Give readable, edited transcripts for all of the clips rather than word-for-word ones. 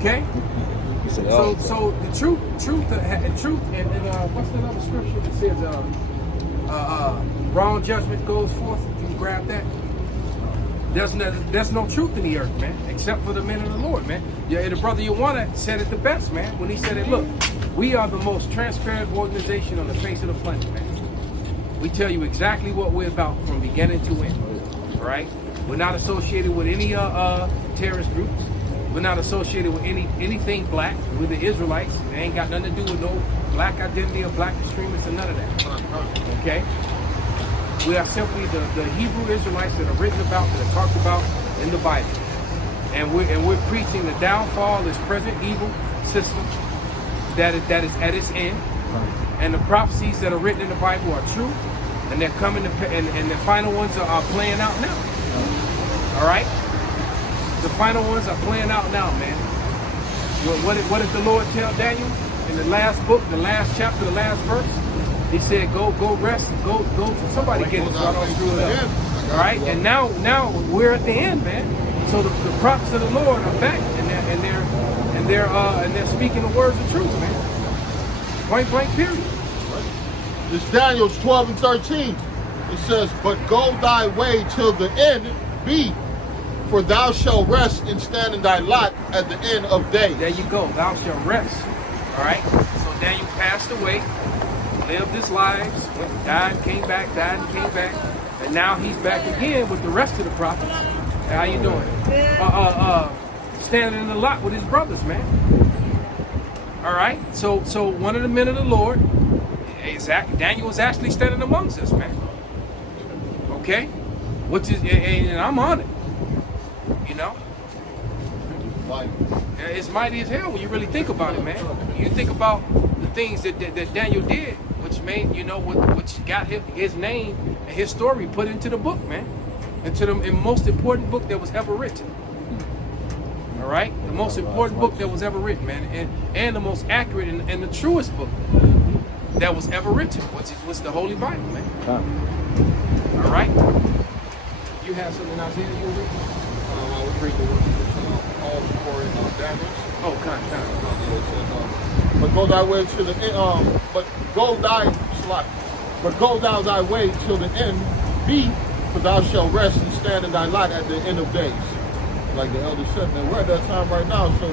Okay. So the truth, and what's that other scripture that says, wrong judgment goes forth? Can you grab that? There's no truth in the earth, man, except for the men of the Lord, man. Yeah, the brother Yawana said it the best, man, when he said it. Look, we are the most transparent organization on the face of the planet, man. We tell you exactly what we're about from beginning to end, right? We're not associated with any terrorist groups. We're not associated with anything black. We're the Israelites. They ain't got nothing to do with no black identity or black extremists or none of that. Okay? We are simply the Hebrew Israelites that are written about, that are talked about in the Bible. And we're preaching the downfall of this present evil system that is at its end. And the prophecies that are written in the Bible are true. And they're coming to, and the final ones are playing out now. All right? The final ones are playing out now, man. What did the Lord tell Daniel in the last book, the last chapter, the last verse? He said, go rest, go. Somebody get it so I don't screw it up. All right, and now we're at the end, man. So the prophets of the Lord are back, and they're speaking the words of truth, man. Point blank, period. It's Daniel 12 and 13. It says, "But go thy way till the end be, for thou shalt rest and stand in thy lot at the end of days." There you go. Thou shalt rest. All right. So Daniel passed away, lived his lives, died, came back, and now he's back again with the rest of the prophets. Hey, how you doing? Standing in the lot with his brothers, man. All right. So one of the men of the Lord, Daniel was actually standing amongst us, man. Okay. And I'm on it. You know, it's mighty as hell when you really think about it, man. You think about the things that Daniel did, which made, which got his name and his story put into the book, man, into the most important book that was ever written. All right, the most important book that was ever written, man, and the most accurate and the truest book that was ever written, which was the Holy Bible, man. All right, you have something, Isaiah, you read? I was reading all for Daniel. Oh, kind. But go thy way to the end. But go thou thy way till the end be, for thou shalt rest and stand in thy lot at the end of days. Like the elder said, man, we're at that time right now. So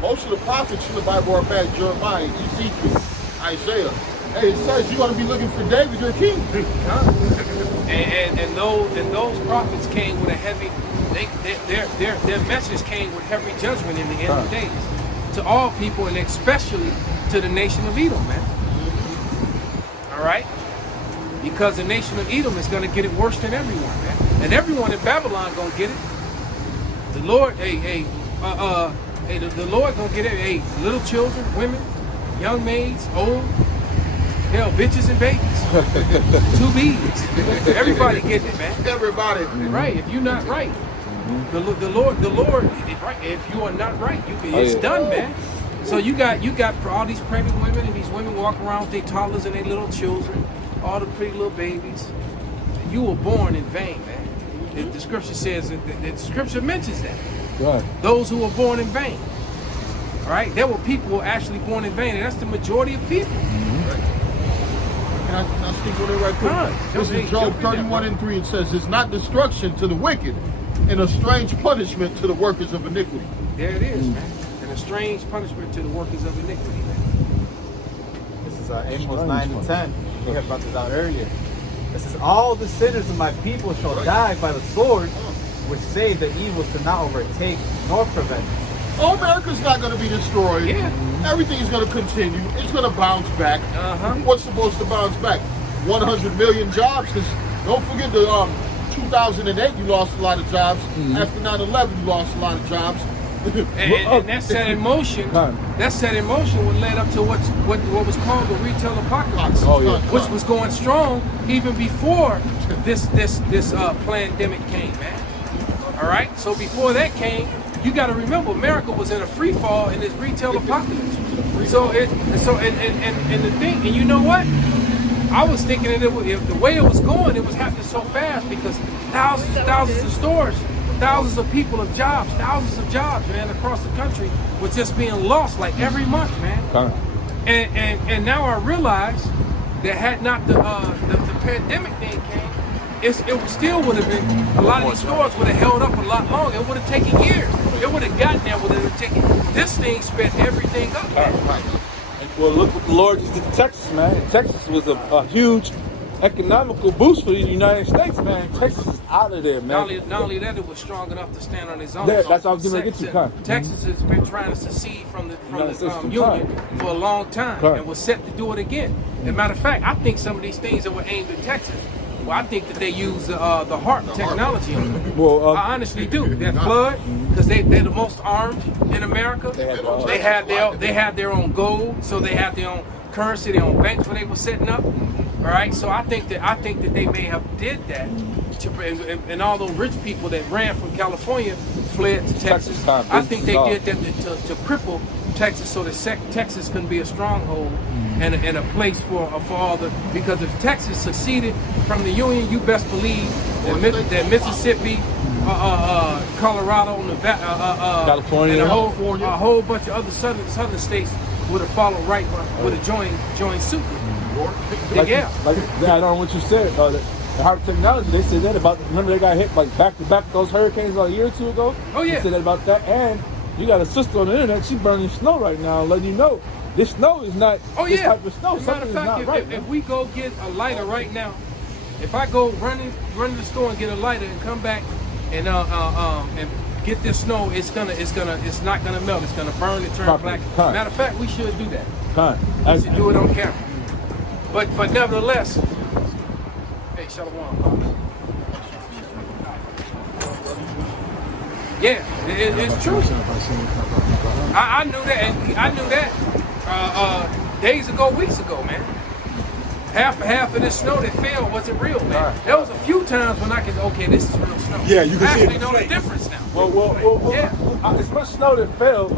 most of the prophets in the Bible are back: Jeremiah, Ezekiel, Isaiah. Hey, it says you're going to be looking for David, your king. And those prophets came with a heavy. Their message came with heavy judgment in the end of days to all people, and especially to the nation of Edom, man. All right, because the nation of Edom is going to get it worse than everyone, man, and everyone in Babylon gonna get it. The Lord, the Lord gonna get it. Hey, little children, women, young maids, old, hell, bitches and babies, 2 B's. Everybody getting it, man. Everybody, right? If you're not right. The Lord, if you are not right, it's done, man. So you got all these pregnant women, and these women walking around with their toddlers and their little children, all the pretty little babies. You were born in vain, man. The scripture says, the scripture mentions that. Right. Those who were born in vain. All right? There were people who were actually born in vain, and that's the majority of people. Can I speak with it right quick? This is Job 31 and 3. It says, "It's not destruction to the wicked, and a strange punishment to the workers of iniquity." There it is, man. And a strange punishment to the workers of iniquity, man. This is Amos 9 and 10. We have brought this out earlier. This is, "All the sinners of my people shall die by the sword, which say the evil to not overtake nor prevent." Oh, America's not going to be destroyed. Yeah. Everything is going to continue. It's going to bounce back. Uh-huh. What's supposed to bounce back? 100 million jobs. Because don't forget the 2008, you lost a lot of jobs. After 9/11, you lost a lot of jobs. and that set in motion. That set in motion what led up to what was called the retail apocalypse, which was going strong even before this pandemic came, man. All right. So before that came, you got to remember, America was in a free fall in this retail apocalypse. So the thing, and you know what? I was thinking that the way it was going, it was happening so fast because thousands of stores thousands of people of jobs, man, across the country was just being lost like every month, man. And now I realize that had not the pandemic thing came, it still would have been, a lot of these stores would have held up a lot longer. It would have taken years. It would have gotten there, would have taken, this thing sped everything up, man. Well, look what the Lord did to Texas, man. Texas was a huge economical boost for the United States, man. Texas is out of there, man. Not only that, it was strong enough to stand on its own. That's what I was going to get to. Texas has been trying to secede from the Union for a long time and was set to do it again. As a matter of fact, I think some of these things that were aimed at Texas, well, I think that they use the HARP technology on them. Well, I honestly do. That flood, because they're the most armed in America. They had their own gold, so they had their own currency, their own banks where they were setting up. All right, so I think that they may have did that, and all those rich people that ran from California fled to Texas. I think they did that to cripple Texas, so that Texas can be a stronghold and a place for all the. Because if Texas succeeded from the Union, you best believe that Mississippi, Colorado, Nevada, California, and a whole bunch of other southern states would have followed would have joined suit. I don't know what you said. The HARP technology, they said that about. Remember, they got hit like back to back those hurricanes like a year or two ago. Oh yeah, they said that about that. And you got a sister on the internet. She's burning snow right now, letting you know this snow is not. This type of snow. As a matter of fact, if we go get a lighter right now, if I go run to the store and get a lighter and come back and get this snow, it's not gonna melt. It's gonna burn and turn black. Matter of fact, we should do that. We should do it on camera. But nevertheless, hey, Shalom. Yeah, it's true. I knew that. And I knew that days ago, weeks ago, man. Half of this snow that fell wasn't real, man. There was a few times when I could, okay, this is real snow. Yeah, you can I see actually know the difference now. Well, yeah. It's much snow that fell,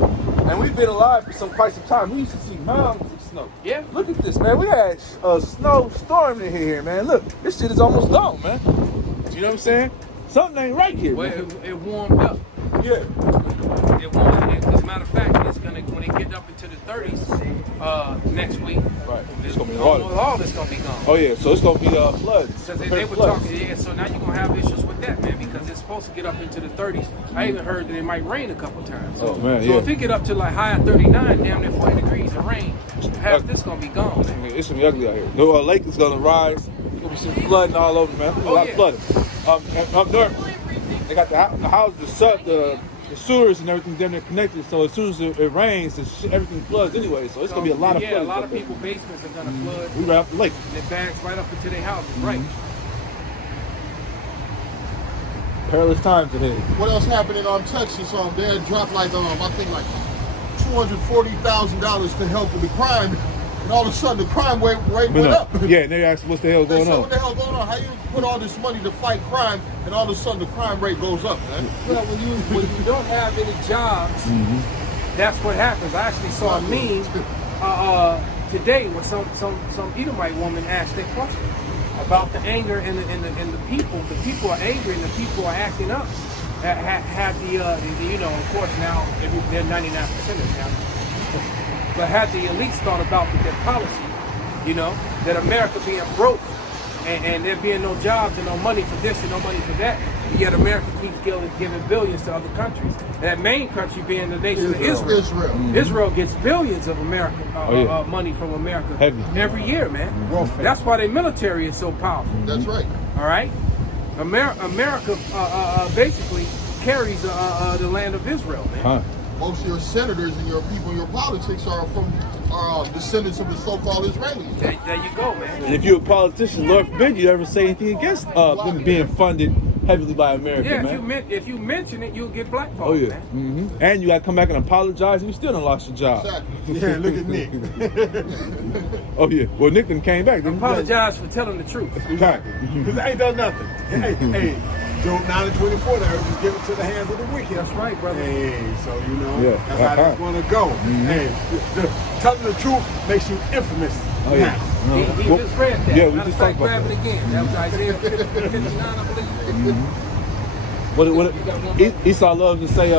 and we've been alive for quite some time. We used to see mounds of snow. Yeah. Look at this, man. We had a snow storm in here, man. Look, this shit is almost gone, man. You know what I'm saying? Something ain't right here. Well, it warmed up. Yeah. It warmed up. As a matter of fact, it's gonna when it get up into the 30s next week. Right. It's gonna be all this gonna be gone. Oh yeah. So it's gonna be floods. So they were talking. Yeah. So now you're gonna have issues with that, man, because it's supposed to get up into the 30s. I even heard that it might rain a couple times. So, if it get up to like high at 39, damn near 40 degrees of rain, half this gonna be gone, man. It's gonna be ugly out here. The lake is gonna rise. There's gonna be some flooding all over, man. A lot of flooding. And up north, they got the houses, the sewers and everything down there connected. So as soon as it rains, everything floods anyway. So it's gonna be a lot of flooding. Yeah, a lot of people's basements are gonna flood. We right up the lake. And it bags right up into their houses, right? Perilous times ahead. What else happened in Texas? They had dropped like I think like $240,000 to help with the crime, and all of a sudden the crime rate went up. Yeah, and they asked, "What's the hell going on?" What the hell going on? How you put all this money to fight crime, and all of a sudden the crime rate goes up, man? Well, when you don't have any jobs, that's what happens. I actually saw a meme today where some Edomite woman asked that question about the anger in the people. The people are angry and the people are acting up. Had the of course now they're 99%ers now. But had the elites thought about their policy, that America being broke and there being no jobs and no money for this and no money for that, yet America keeps giving billions to other countries. And that main country being the nation of Israel. Israel gets billions of money from America every year, man. That's why their military is so powerful. That's right. All right? America basically carries the land of Israel, man. Most of your senators and your people in your politics are descendants of the so-called Israelis. There you go, man. And if you're a politician, Lord forbid you ever say anything against them being funded heavily by America, man. If you mention it, you'll get blackballed, man. And you got to come back and apologize, and you still done lost your job. Exactly. Yeah, look at Nick. Oh yeah. Well, Nick done came back. Apologize for telling the truth. Because I ain't done nothing. Hey, Job 9:24, now just give it to the hands of the wicked. That's right, brother. Hey, so that's how that's going to go. Hey, telling the truth makes you infamous. Oh yeah. He just read that. Yeah, we just talked about grab it again. That was Isaiah 59, I believe. Esau loves to say,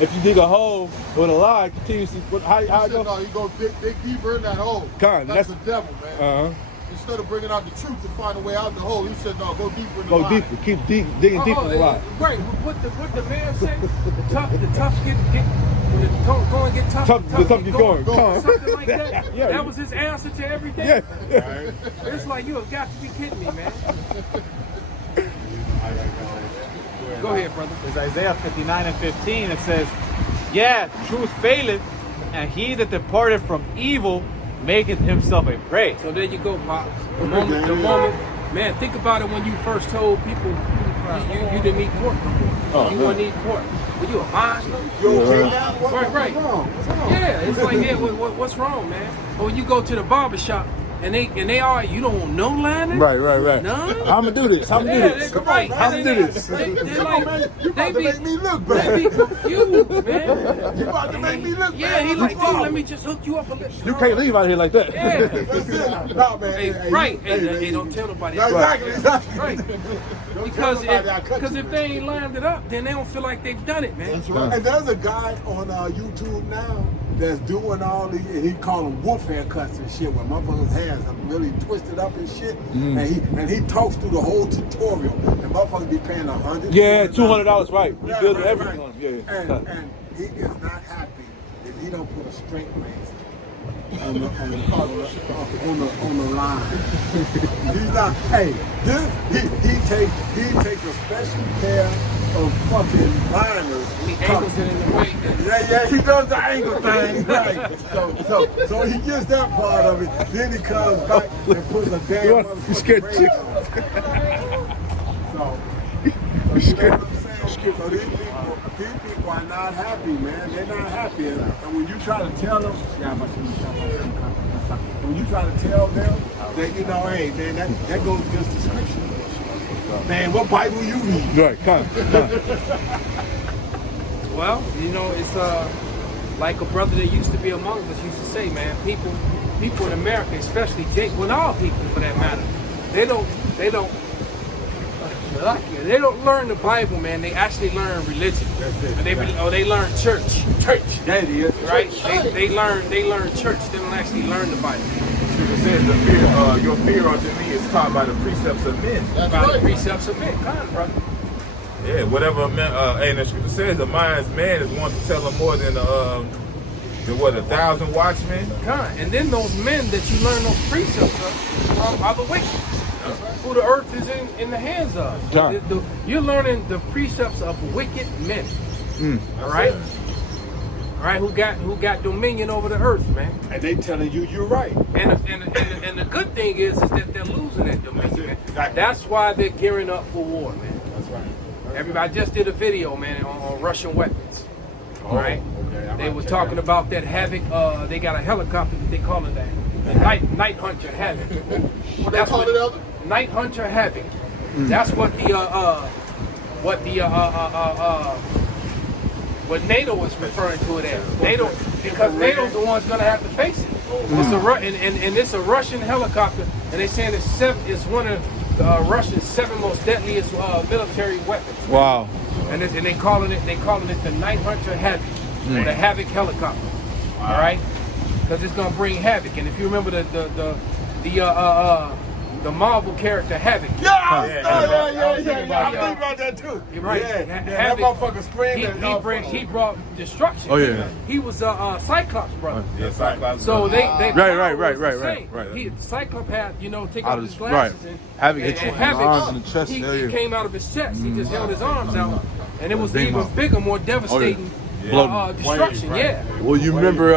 if you dig a hole with a lie, continuously. How He it said, go? no, you go dig deeper in that hole. That's That's the devil, man. Instead of bringing out the truth to find a way out the hole, he said, no, go deeper in the Go lie. deeper. Keep digging deeper in the lie. Right. What the man say? The tough get when the going get tough. The tough get going. Something like that. Yeah. That was his answer to everything. Yeah. It's like you have got to be kidding me, man. Go ahead, brother. It's Isaiah 59:15. It says, yeah, truth faileth, and he that departed from evil maketh himself a prey. So there you go, Pops. The moment, man, think about it when you first told people you didn't eat pork no more. You wouldn't eat pork. Were you a Muslim? Right. Yeah, it's like, yeah, what's wrong, man? Or when you go to the barber shop and they are, you don't want no lining? Right. None? I'm gonna do this. I'm gonna do this. Come on, I'm gonna do this. You about to make me look They bad. be confused, man. You about to make me look Yeah, bad. he like, dude, let me just hook you up a little. You can't leave out here like that. Yeah. That's it. No, man. Hey, don't tell nobody. Exactly. Right. Because if they ain't lined it up, then they don't feel like they've done it, man. That's right. And there's a guy on YouTube now that's doing all these, and he call them wolf haircuts and shit, where motherfuckers' hairs are really twisted up and shit. And he talks through the whole tutorial, and motherfuckers be paying $100. Yeah, $200, right? We build right, everything right. on him. Yeah. And he is not happy if he don't put a straight razor on the line. He's not. Hey, he takes a special pair of fucking liners. He angles it in the way. Yeah, he does the angle thing, right? So he gets that part of it. Then he comes back and puts a damn You scared motherfucking razor. So you know what I'm saying? So these people are not happy, man. They're not happy. And when you try to tell them, when you try to tell them that, you know, hey, man, that goes against the scripture. Man, what Bible you read? Right, come. Well, you know, it's like a brother that used to be among us used to say, man, people in America, especially well, all people for that matter, they don't learn the Bible, man. They actually learn religion. That's it. And they learn church. That is Right? They learn church. They don't actually learn the Bible. Scripture says your fear unto me is taught by the precepts of men. That's By the right. precepts of men. Come on, brother. Yeah, whatever and the scripture says, the mind's man is one to tell them more than 1,000 watchmen. Come on. And then those men that you learn those precepts of are the wicked. Who the earth is in the hands of. John. You're learning the precepts of wicked men. All right? All right, who got dominion over the earth, man. And they telling you you're right. And the good thing is that they're losing that dominion, man. Exactly. That's why they're gearing up for war, man. That's right. Everybody just did a video, man, on Russian weapons. All right? Okay, They were talking about that Havoc. They got a helicopter that they call it that. The Night Hunter Havoc. What they call it, Elder? Night Hunter Havoc. That's what what NATO was referring to it as. NATO, because NATO's the one's gonna have to face it. It's it's a Russian helicopter, and they're saying it's one of Russia's 7 most deadliest military weapons. Wow. And they calling it the Night Hunter Havoc, or the Havoc helicopter. All right, because it's gonna bring havoc. And if you remember the Marvel character Havoc. Yeah. I think about that too. You're right. Yeah, that Havoc, motherfucker screamed. he brought destruction. Oh, yeah. He was a Cyclops brother. Yeah, Cyclops. So they Right. Cyclops had, take Out off of his his- glasses right. and Havoc hit you in the Havoc, arms and the chest, He yeah. came out of his chest. He just held his arms out, and it was Big even mouth. bigger, more devastating destruction. Yeah. Well, you remember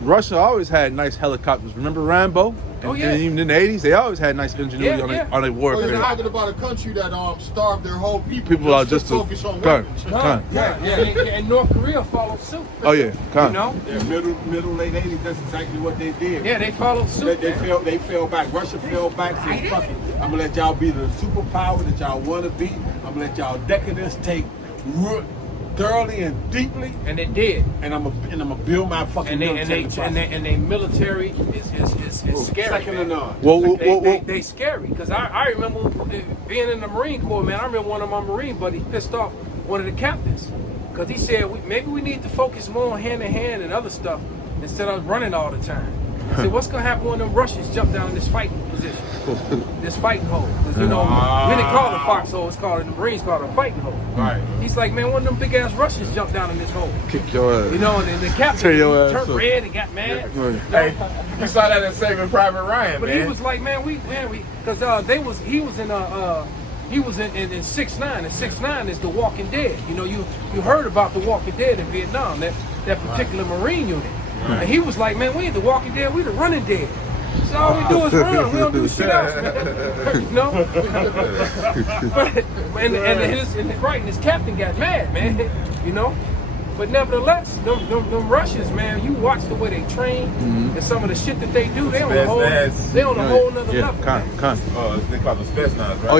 Russia always had nice helicopters. Remember Rambo? Oh, yeah. And even in the 80s, they always had nice ingenuity on their Well, you're warfare. talking about a country that starved their whole people, People are just just to focus on Come. weapons. And North Korea followed suit. Oh yeah, come. Yeah, middle late 80s. That's exactly what they did. Yeah, they followed suit. They fell back. Russia fell back. Said, fuck it. I'm gonna let y'all be the superpower that y'all want to be. I'm gonna let y'all decadence take root, thoroughly and deeply, And they did. and I'm gonna build my fucking military. And they military is scary. Second to man. none. Whoa. They scary because I remember being in the Marine Corps, man. I remember one of my Marine buddies pissed off one of the captains because he said maybe we need to focus more on hand to hand and other stuff instead of running all the time. I said, what's gonna happen when them Russians jump down in this fighting position, this fighting hole? Because we didn't call it a foxhole; it's called, the Marines call it a fighting hole. Right. He's like, man, one of them big ass Russians jumped down in this hole. Kick your ass. You know, and the captain Tear your ass turned up. red and got mad. Hey, you saw that in Saving Private Ryan, But man. he was like, man, because he was in 6'9", and 6'9" is the Walking Dead. You know, you heard about the Walking Dead in Vietnam, that particular Marine unit. And he was like, man, we ain't the Walking Dead, we the Running Dead. So all we do is run. We don't do shit else, man. You know? And his captain got mad, man. You know? But nevertheless, them Russians, man, you watch the way they train and some of the shit that they do, they on a whole nother level. They call them Spetsnaz, right?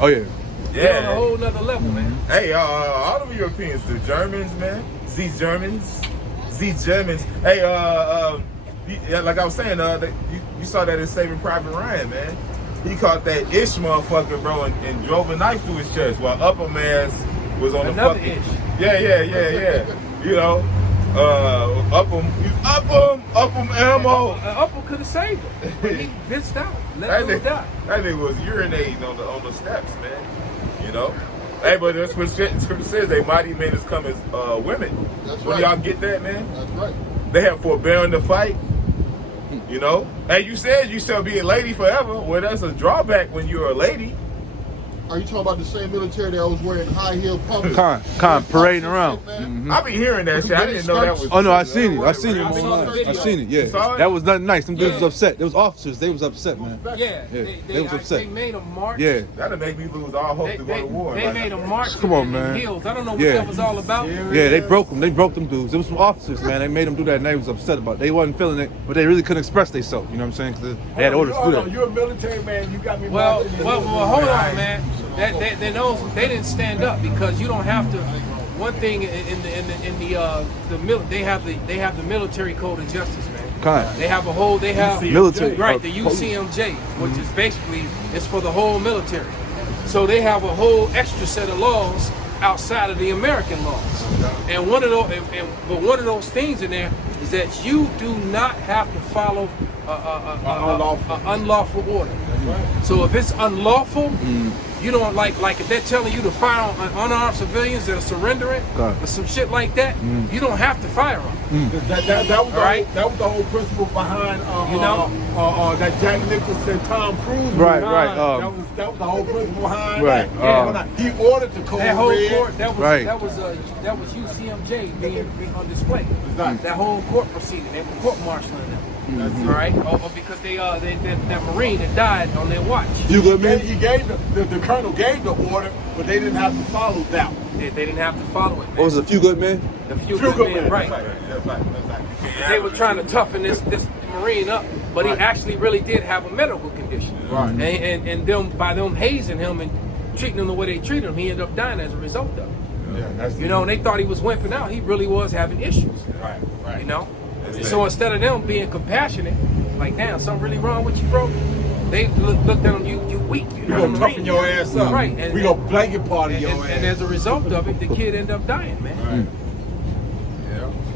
Oh yeah. They're on a whole nother level, man. Hey, all the Europeans, the Germans, man, Z Germans. Hey, like I was saying, you saw that in Saving Private Ryan, man. He caught that Ish motherfucker, bro, and drove a knife through his chest while Upper Man's was on Another the fucking. Ish. Yeah. You know, up him ammo. Upper could have saved him, but he bitched out. Let him die. That nigga was urinating on the steps, man. You know. Hey, but that's what Scripture says. A mighty men is come as women. That's When right. y'all get that, man? That's right. They have forbearing to fight. You know? Hey, you said you shall be a lady forever. Well, that's a drawback when you're a lady. Are you talking about the same military that was wearing high heel pumps? Con parading around. I be hearing that shit. I didn't know that was. Oh no, I seen it. I seen it I saw the online. video. I seen it. Yeah, You saw it? that was nothing nice. Them dudes was upset. There was officers. They was upset, man. Yeah, They was upset. They made a march. Yeah. That'll make me lose all hope to go to war. They made a march. Come on, in man. Hills. I don't know what Yeah. that was all about. Yeah, they broke them. They broke them dudes. It was some officers, man. They made them do that, and they was upset about it. They wasn't feeling it, but they really couldn't express themselves. You know what I'm saying? Because they had orders to do that. You're a military man. You got me. Well, marching in hold the- on, man. They didn't stand up because you don't have to. One thing in the they have the military code of justice, man. Kind. They have Military. right, the UCMJ, which is basically it's for the whole military. So they have a whole extra set of laws outside of the American laws. And one of those things in there is that you do not have to follow a unlawful order. So if it's unlawful, you don't like if they're telling you to fire on unarmed civilians that are surrendering or some shit like that, you don't have to fire them. That was the whole principle behind that Jack Nicholson, Tom Cruise. Right. That was the whole principle behind Right. that. He ordered the code That whole red. court, that Right. was UCMJ being on display. Exactly. That whole court proceeding, they were court martialing them. All right, because that Marine that died on their watch. You good, man? He gave the colonel gave the order, but they didn't have to follow that one. They didn't have to follow it. Man. What was a few good men? The few good men, right? That's right. They were trying to toughen this Marine up, but he actually really did have a medical condition. Right. And them by them hazing him and treating him the way they treated him, he ended up dying as a result of it. Yeah, that's You know, and they thought he was wimping out. He really was having issues. right. You know? So instead of them being compassionate, like, damn, something really wrong with you, bro, they looked at him, you weak. We gonna toughen your ass up. Right. We gonna blanket party your ass. And as a result of it, the kid ended up dying, man. Right.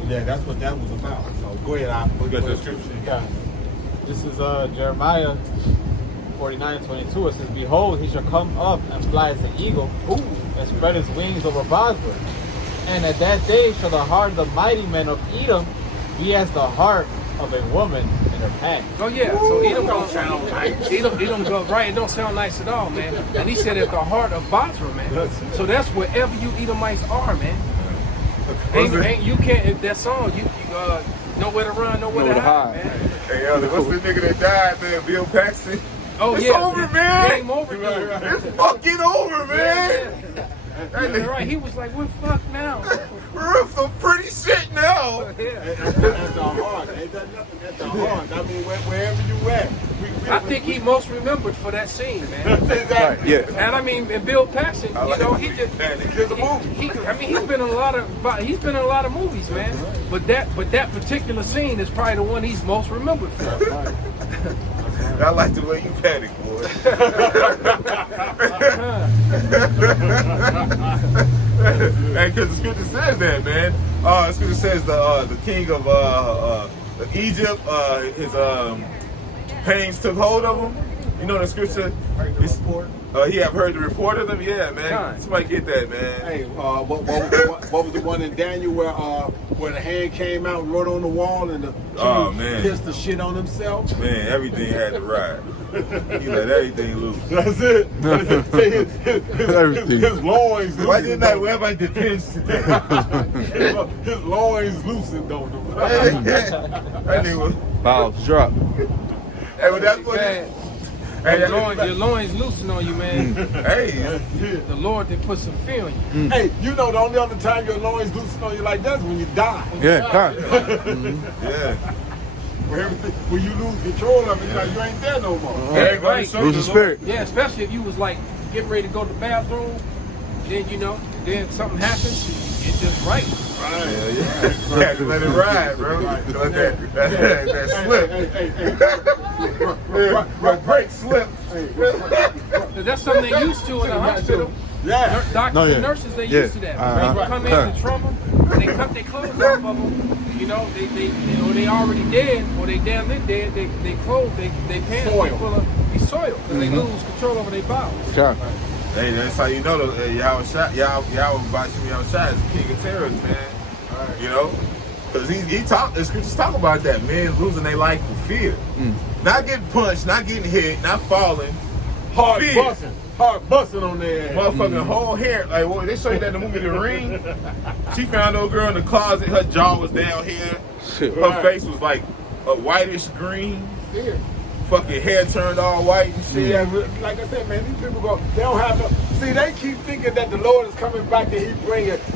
Yeah, that's what that was about. So go ahead, We got the scripture. Yeah. This is Jeremiah 49:22. It says, "Behold, he shall come up and fly as an eagle, and spread his wings over Bosra. And at that day shall the heart of the mighty men of Edom be as the heart of a woman in her pant." Oh yeah, so Edom don't sound nice. Edom go right. It don't sound nice at all, man. And he said at the heart of Basra, man. So that's wherever you Edomites are, man. Ain't you can't. If that song, you nowhere to run, nowhere to hide, man. Hey, what's the nigga that died, man? Bill Paxton. Oh It's yeah, over, man. Game over, dude. It's fucking over, man. Yeah, right. He was like, "What fuck now?" We're some pretty shit now. Yeah. That's the heart. Ain't that nothing? That's the heart. I mean, wherever you at, I think he most remembered for that scene, man. Right, yeah. And I mean, and Bill Paxton, you know, he just Man, I mean, he's been in a lot of movies, man. But that particular scene is probably the one he's most remembered for. I like the way you panic, boy. Hey, because the scripture says that, man. The scripture says the king of Egypt, his pains took hold of him. You know the scripture? He have heard the report of them. Yeah, man. Somebody get that, man. Hey, what was the one in Daniel where the hand came out and wrote on the wall and the king pissed the shit on himself? Man, everything had to ride. He let everything loose. That's it. Everything. His loins Why didn't loosened. everybody depends today? His loins loosened on him. That nigga was. Balls drop. Hey, but that's what. Man, Hey, your loins loosen on you, man. Hey, The Lord did put some fear in you. Hey, you know the only other time your loins loosen on you like that is when you die. Yeah, kind. yeah. When you lose control of it, like you ain't there no more. Yeah, right. Lose the spirit. Yeah, especially if you was like getting ready to go to the bathroom, then you know, then something happens, it's just right. Yeah. You had to let it ride, bro. Let that slip. Right, break slip. That's something they used to in the hospital. Yeah. Doctors and nurses, they used to that. They come in and trauma, and they cut their clothes off of them. You know, they already dead, or they damn near dead. They clothes, they pants Soil. full of soil, and they lose control over their bowels. Sure. Hey, that's how you know Yahweh is the king of terrorists, man. You know, because the scriptures talk about that, men losing their life for fear, not getting punched, not getting hit, not falling, Hard fear. busting on their ass. Motherfucking whole hair, like what they show you that in the movie The Ring. She found old girl in the closet. Her jaw was down here. Her face was like a whitish green. Fear. Fucking hair turned all white and shit. Yeah, like I said, man, these people they don't have no. See, they keep thinking that the Lord is coming back and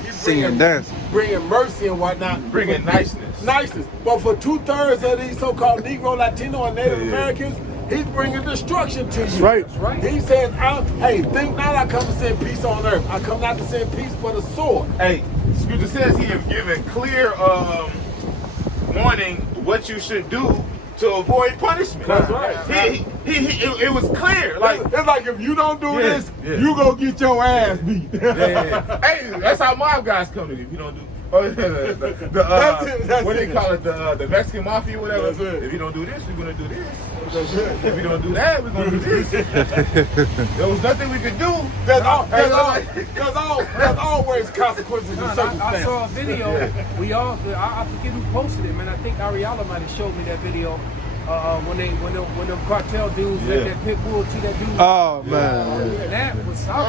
He's Singing and dancing. bringing mercy and whatnot, Bringing niceness. But for 2/3 of these so-called Negro, Latino, and Native Americans, He's bringing destruction to you. That's right. That's right. He says, "Hey, think not I come to send peace on earth. I come not to send peace, but a sword." Hey, scripture says he has given clear warning what you should do to avoid punishment. That's right. It was clear. Like, It's like if you don't do this, yeah. you gonna get your ass beat. yeah. Hey, that's how mob guys come to you. If you don't do. That's What do it. they call it? The Mexican mafia, or whatever. That's it. If you don't do this, we're gonna do this. That's it. If we don't do that, we're gonna do this. There was nothing we could do. There's always consequences and I circumstances. saw a video. I forget who posted it, man. I think Ariella might have showed me that video. When the cartel dudes let that pit bull to that dude. Oh, man. And I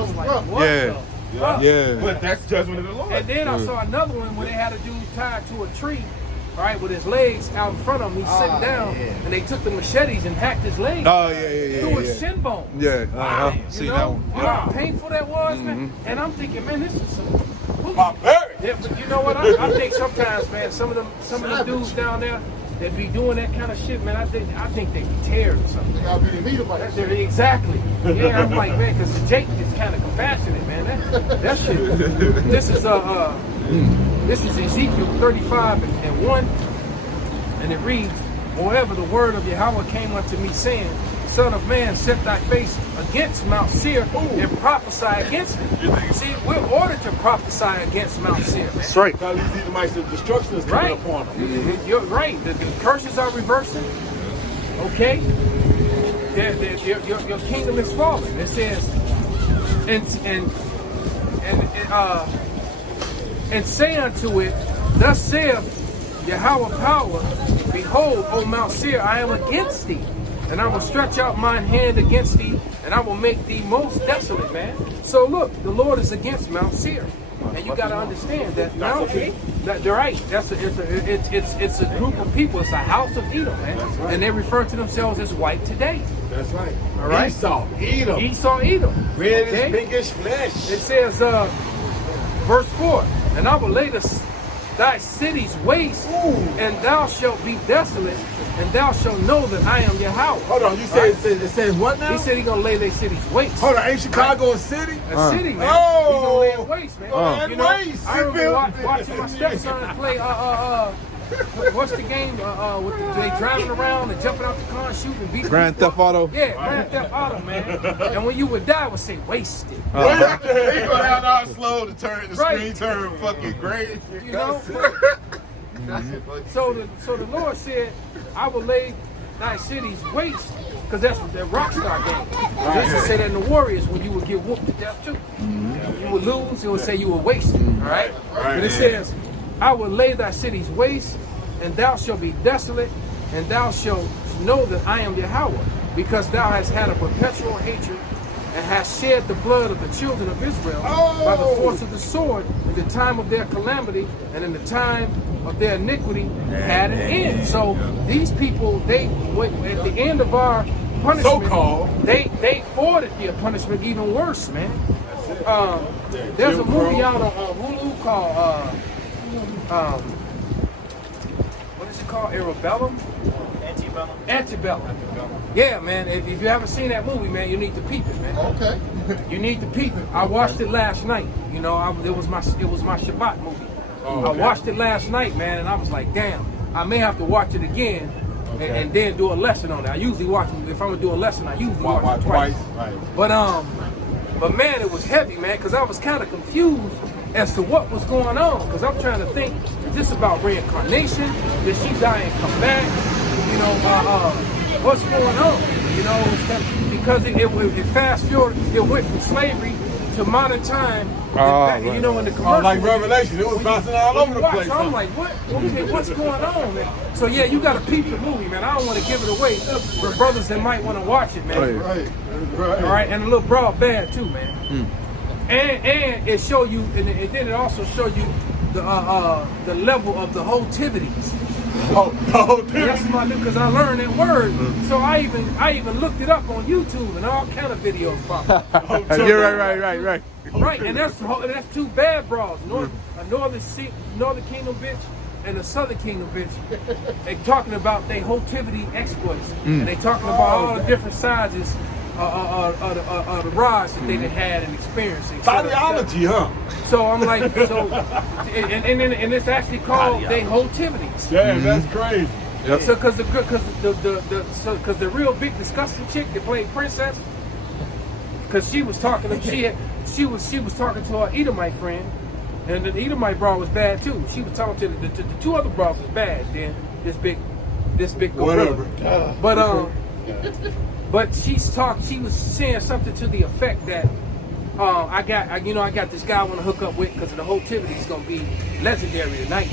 was like, what Yeah. the fuck? Yeah. But that's judgment of the Lord. And then I saw another one where they had a dude tied to a tree, right, with his legs out in front of him. He's sitting down, and they took the machetes and hacked his legs Oh, yeah. through his shin bone. Yeah. You See know, that one. you know how painful that was, man? And I'm thinking, man, this is some Barbaric. Yeah, but you know what? I think sometimes, man, some of them dudes down there that be doing that kind of shit, man, I think they be tears or something. I'll be the meat about that. Exactly. Yeah, I'm like, man, because Jake is kind of compassionate, man. That shit. This is Ezekiel 35:1, and it reads, "Moreover, the word of Yahweh came unto me, saying, Son of man, set thy face against Mount Seir and prophesy against it." See, we're ordered to prophesy against Mount Seir, man. That's right. Tell these Edomites that destruction is coming Right. upon them. You're right. The curses are reversing. Okay? Your kingdom is falling. It says, and say unto it, Thus saith Yahweh power, Behold, O Mount Seir, I am against thee, and I will stretch out mine hand against thee, and I will make thee most desolate, man. So look, the Lord is against Mount Seir. And you got to understand that Mount Seir, they're right. It's a group of people. It's a house of Edom, man. Right. And they refer to themselves as white today. That's right. All right. Esau, Edom, Esau, Edom. red Okay? is pinkish flesh. It says, verse 4, "And I will lay thy cities waste, and thou shalt be desolate, and thou shalt know that I am Yahweh. Hold on, you said it says what now? He said he's gonna lay their cities waste. Hold on, ain't Chicago a city? A city, man. Oh. He's gonna lay it waste, man. You know, waste. I remember watching my stepson play what's the game? With they driving around and jumping out the car and shooting and beating. Grand Theft Auto. Yeah, Grand Theft Auto, man. And when you would die, it would say wasted. He go down all slow to turn the Right. screen turn fucking gray. You know. So the Lord said, I will lay thy cities waste, because that's what that Rockstar game. They used to say that in the Warriors when you would get whooped to death too. You would lose, it would say you were wasted. All right. But it says, I will lay thy cities waste, and thou shalt be desolate, and thou shalt know that I am Yahweh, because thou hast had a perpetual hatred, and hast shed the blood of the children of Israel by the force of the sword in the time of their calamity, and in the time of their iniquity had an end. So these people, they at the end of our punishment, So-called. they forwarded their punishment even worse, man. There's a movie out on Hulu called what is it called? Arabellum? Antebellum. Yeah, man. If you haven't seen that movie, man, you need to peep it, man. Okay. You need to peep it. I watched it last night. You know, it was my Shabbat movie. I watched it last night, man, and I was like, damn, I may have to watch it again and then do a lesson on it. I usually watch it. If I'm gonna do a lesson, I usually watch it twice. Right. But man, it was heavy, man, because I was kind of confused as to what was going on. Because I'm trying to think, is this about reincarnation? Did she die and come back? You know, what's going on? You know, because it fast forward, it went from slavery to modern time. You know, in the commercial, like Revelation, it was bouncing all over the place. So I'm like, what? Okay, what's going on, man? So yeah, you got to peep the movie, man. I don't want to give it away for brothers that might want to watch it, man. Right. All right, and a little broad bad too, man. And it show you, and then it also show you the level of the hotivities. That's my new, because I learned that word. So I even looked it up on YouTube, and all kind of videos pop up. You're right. Right, and that's two bad bras. Northern Kingdom bitch and the Southern Kingdom bitch. They talking about their hotivity exploits, and they talking about all the different sizes of the rods that they had and experienced. Biology, huh? So I'm like, and it's actually called they hotivities. Damn, that's crazy. Yep. So because the real big disgusting chick that played Princess, because she was talking to she was talking to her Edomite friend, and the Edomite bra was bad too. She was talking to the two other bras was bad. Then this big gorilla. Whatever. But she was saying something to the effect that I got this guy I want to hook up with because the hotivity is gonna be legendary tonight.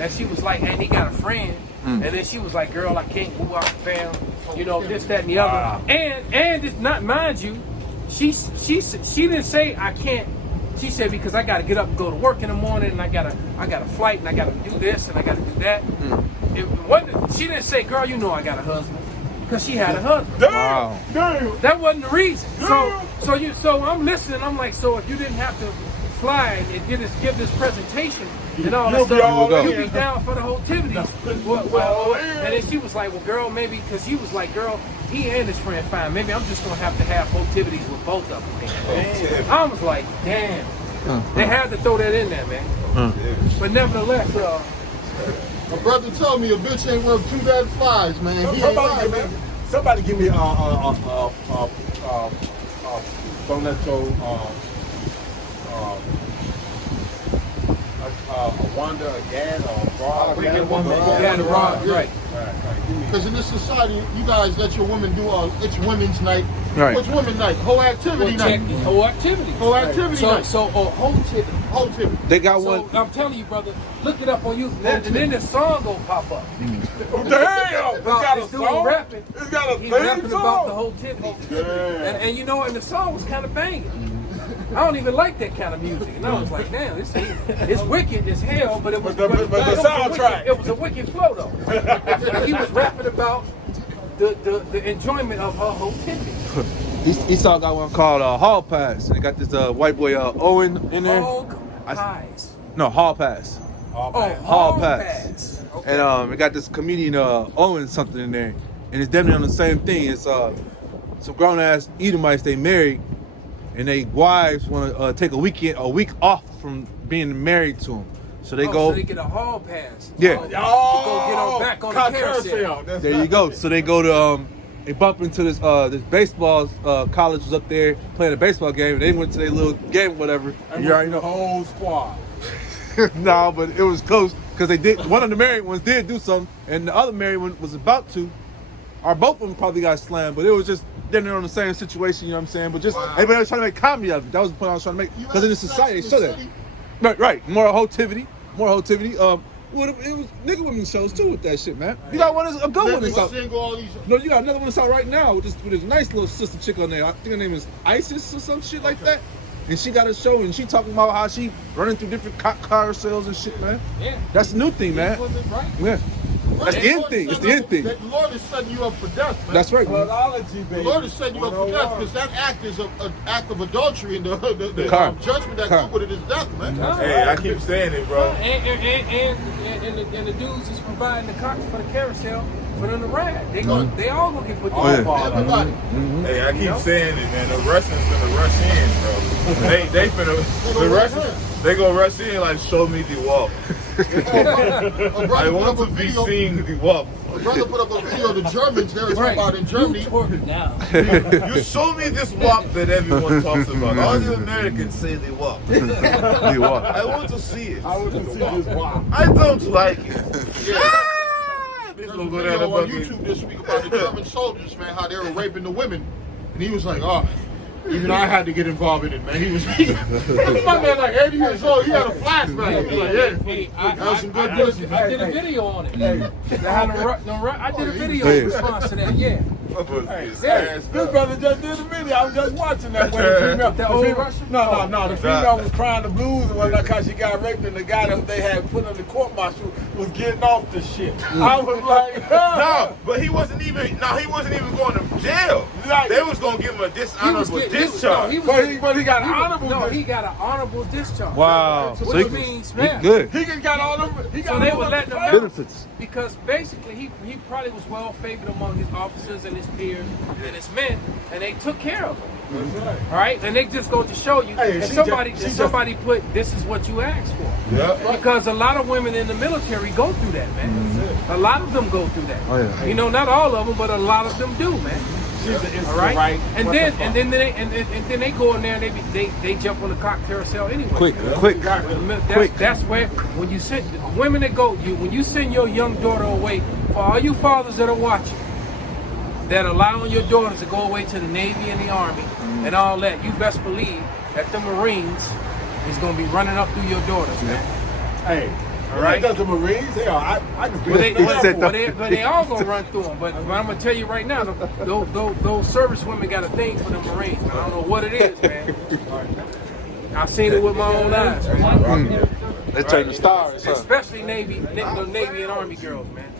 And she was like, and he got a friend. And then she was like, girl, I can't move out the fam. You know, this, that, and the other. And it's not, mind you, she didn't say I can't. She said because I got to get up and go to work in the morning, and I got a flight, and I got to do this, and I got to do that. She didn't say, girl, you know I got a husband, because she had a husband. Wow. Damn. That wasn't the reason. So I'm listening. I'm like, so if you didn't have to fly and give this presentation and all that stuff, you'd be down for the hotivities. And then she was like, well, girl, maybe, because he was like, girl, he and his friend fine. Maybe I'm just gonna have to have hotivities with both of them. I was like, damn. They had to throw that in there, man. But nevertheless, My brother told me a bitch ain't worth two dead flies, man. He ain't lying. Somebody give me don't let your a Wanda, a Gad, or a Rod. yeah, the rod, right. Because in this society, you guys let your women do it's women's night. Right. What's women's night? Whole activity night. Whole activity. Whole activity night. Hotivity. Whole activity. They got So one. I'm telling you, brother, look it up on YouTube, and then the song gonna pop up. Damn, it's got a This dude song. rapping. It's got a He's theme rapping about the song. hotivity. And you know, and the song was kind of banging. I don't even like that kind of music. And I was like, damn, it's wicked as hell, but it was But the soundtrack. It was a wicked flow though. And he was rapping about the enjoyment of her hotivity. Esau got one called Hall Pass. They got this white boy Owen in there. Hog pies. No, Hall Pass. Hall Pass. Okay. And it got this comedian Owen something in there, and it's definitely on the same thing. It's some grown ass Edomites they married, and they wives want to take a week off from being married to them. So they go. So they get a hall pass. Yeah. To go get on back on the carousel. There you go. So they go to they bump into this baseball college was up there playing a baseball game. And they went to their little game, or whatever. And You already the know. whole squad. No, but it was close because they did. One of the married ones did do something, and the other married one was about to. Or both of them probably got slammed, but it was just they're on the same situation. You know what I'm saying? But just everybody was trying to make comedy of it. That was the point I was trying to make. Because in the society, they show that. Right. More hotivity. Well, it was nigga women shows too with that shit, man. You got one a good one that's out. No, you got another one that's out right now with this nice little sister chick on there. I think her name is Isis or some shit like that. And she got a show and she talking about how she running through different carousels and shit, man. Yeah. That's the new thing, man. Right. Yeah. That's the end thing. It's the end thing. The Lord is setting you up for death, man. That's right, man. Bloodology, baby. The Lord is setting you up for death because that act is an act of adultery, and the judgment that comes with it is death, man. Hey, I keep saying it, bro. And the dudes is providing the cocks for the carousel for them to ride. They all gonna get put Oh, yeah. on. Everybody. Hey, I keep saying it, man. The Russians finna rush in, bro. They finna. The Russians, they gonna rush in like, show me the walk. I want to be seeing the walk. A brother put up a video of the Germans there talking about in Germany. You show me this walk that everyone talks about. All the Americans say they walk. I want to see it. I want to see this walk. I don't like it. There's a video on YouTube this week about the German soldiers, man, how they were raping the women. And he was like, oh, even I had to get involved in it, man. He was my man like 80 years old. He had a flashback. He was like, yeah, that was some good business. I did a video on it. I did a video in response to that. Yeah. This brother just did a video. I was just watching that. Where the female, no, the female was crying the blues and whatnot because she got raped, and the guy that they had put on the court martial was getting off the shit. I was like, no, but he wasn't even going to jail. They was gonna give him a dishonorable discharge. But he got an honorable. No, he got an honorable discharge. Wow. Which So means, he man, good. He got all of it. So they were letting him out Benefits. because basically he probably was well favored among his officers and his peers and his men, and they took care of him. All right, and they just go to show you. Hey, and somebody put this is what you asked for. Yeah. Because a lot of women in the military go through that, man. A lot of them go through that. Oh, yeah. You know, not all of them, but a lot of them do, man. All right, and then they go in there and they jump on the cock carousel anyway. Quick. That's where when you send women that go when you send your young daughter away. For all you fathers that are watching, that allowing your daughters to go away to the Navy and the Army and all that, you best believe that the Marines is gonna be running up through your daughters, man. Hey. All right. Because the Marines, they are. I can But they all gonna run through them. But I'm gonna tell you right now, those service women got a thing for the Marines. Man. I don't know what it is, man. I've seen it with my own eyes, man. They turn the stars, huh? Especially Navy and Army girls, man.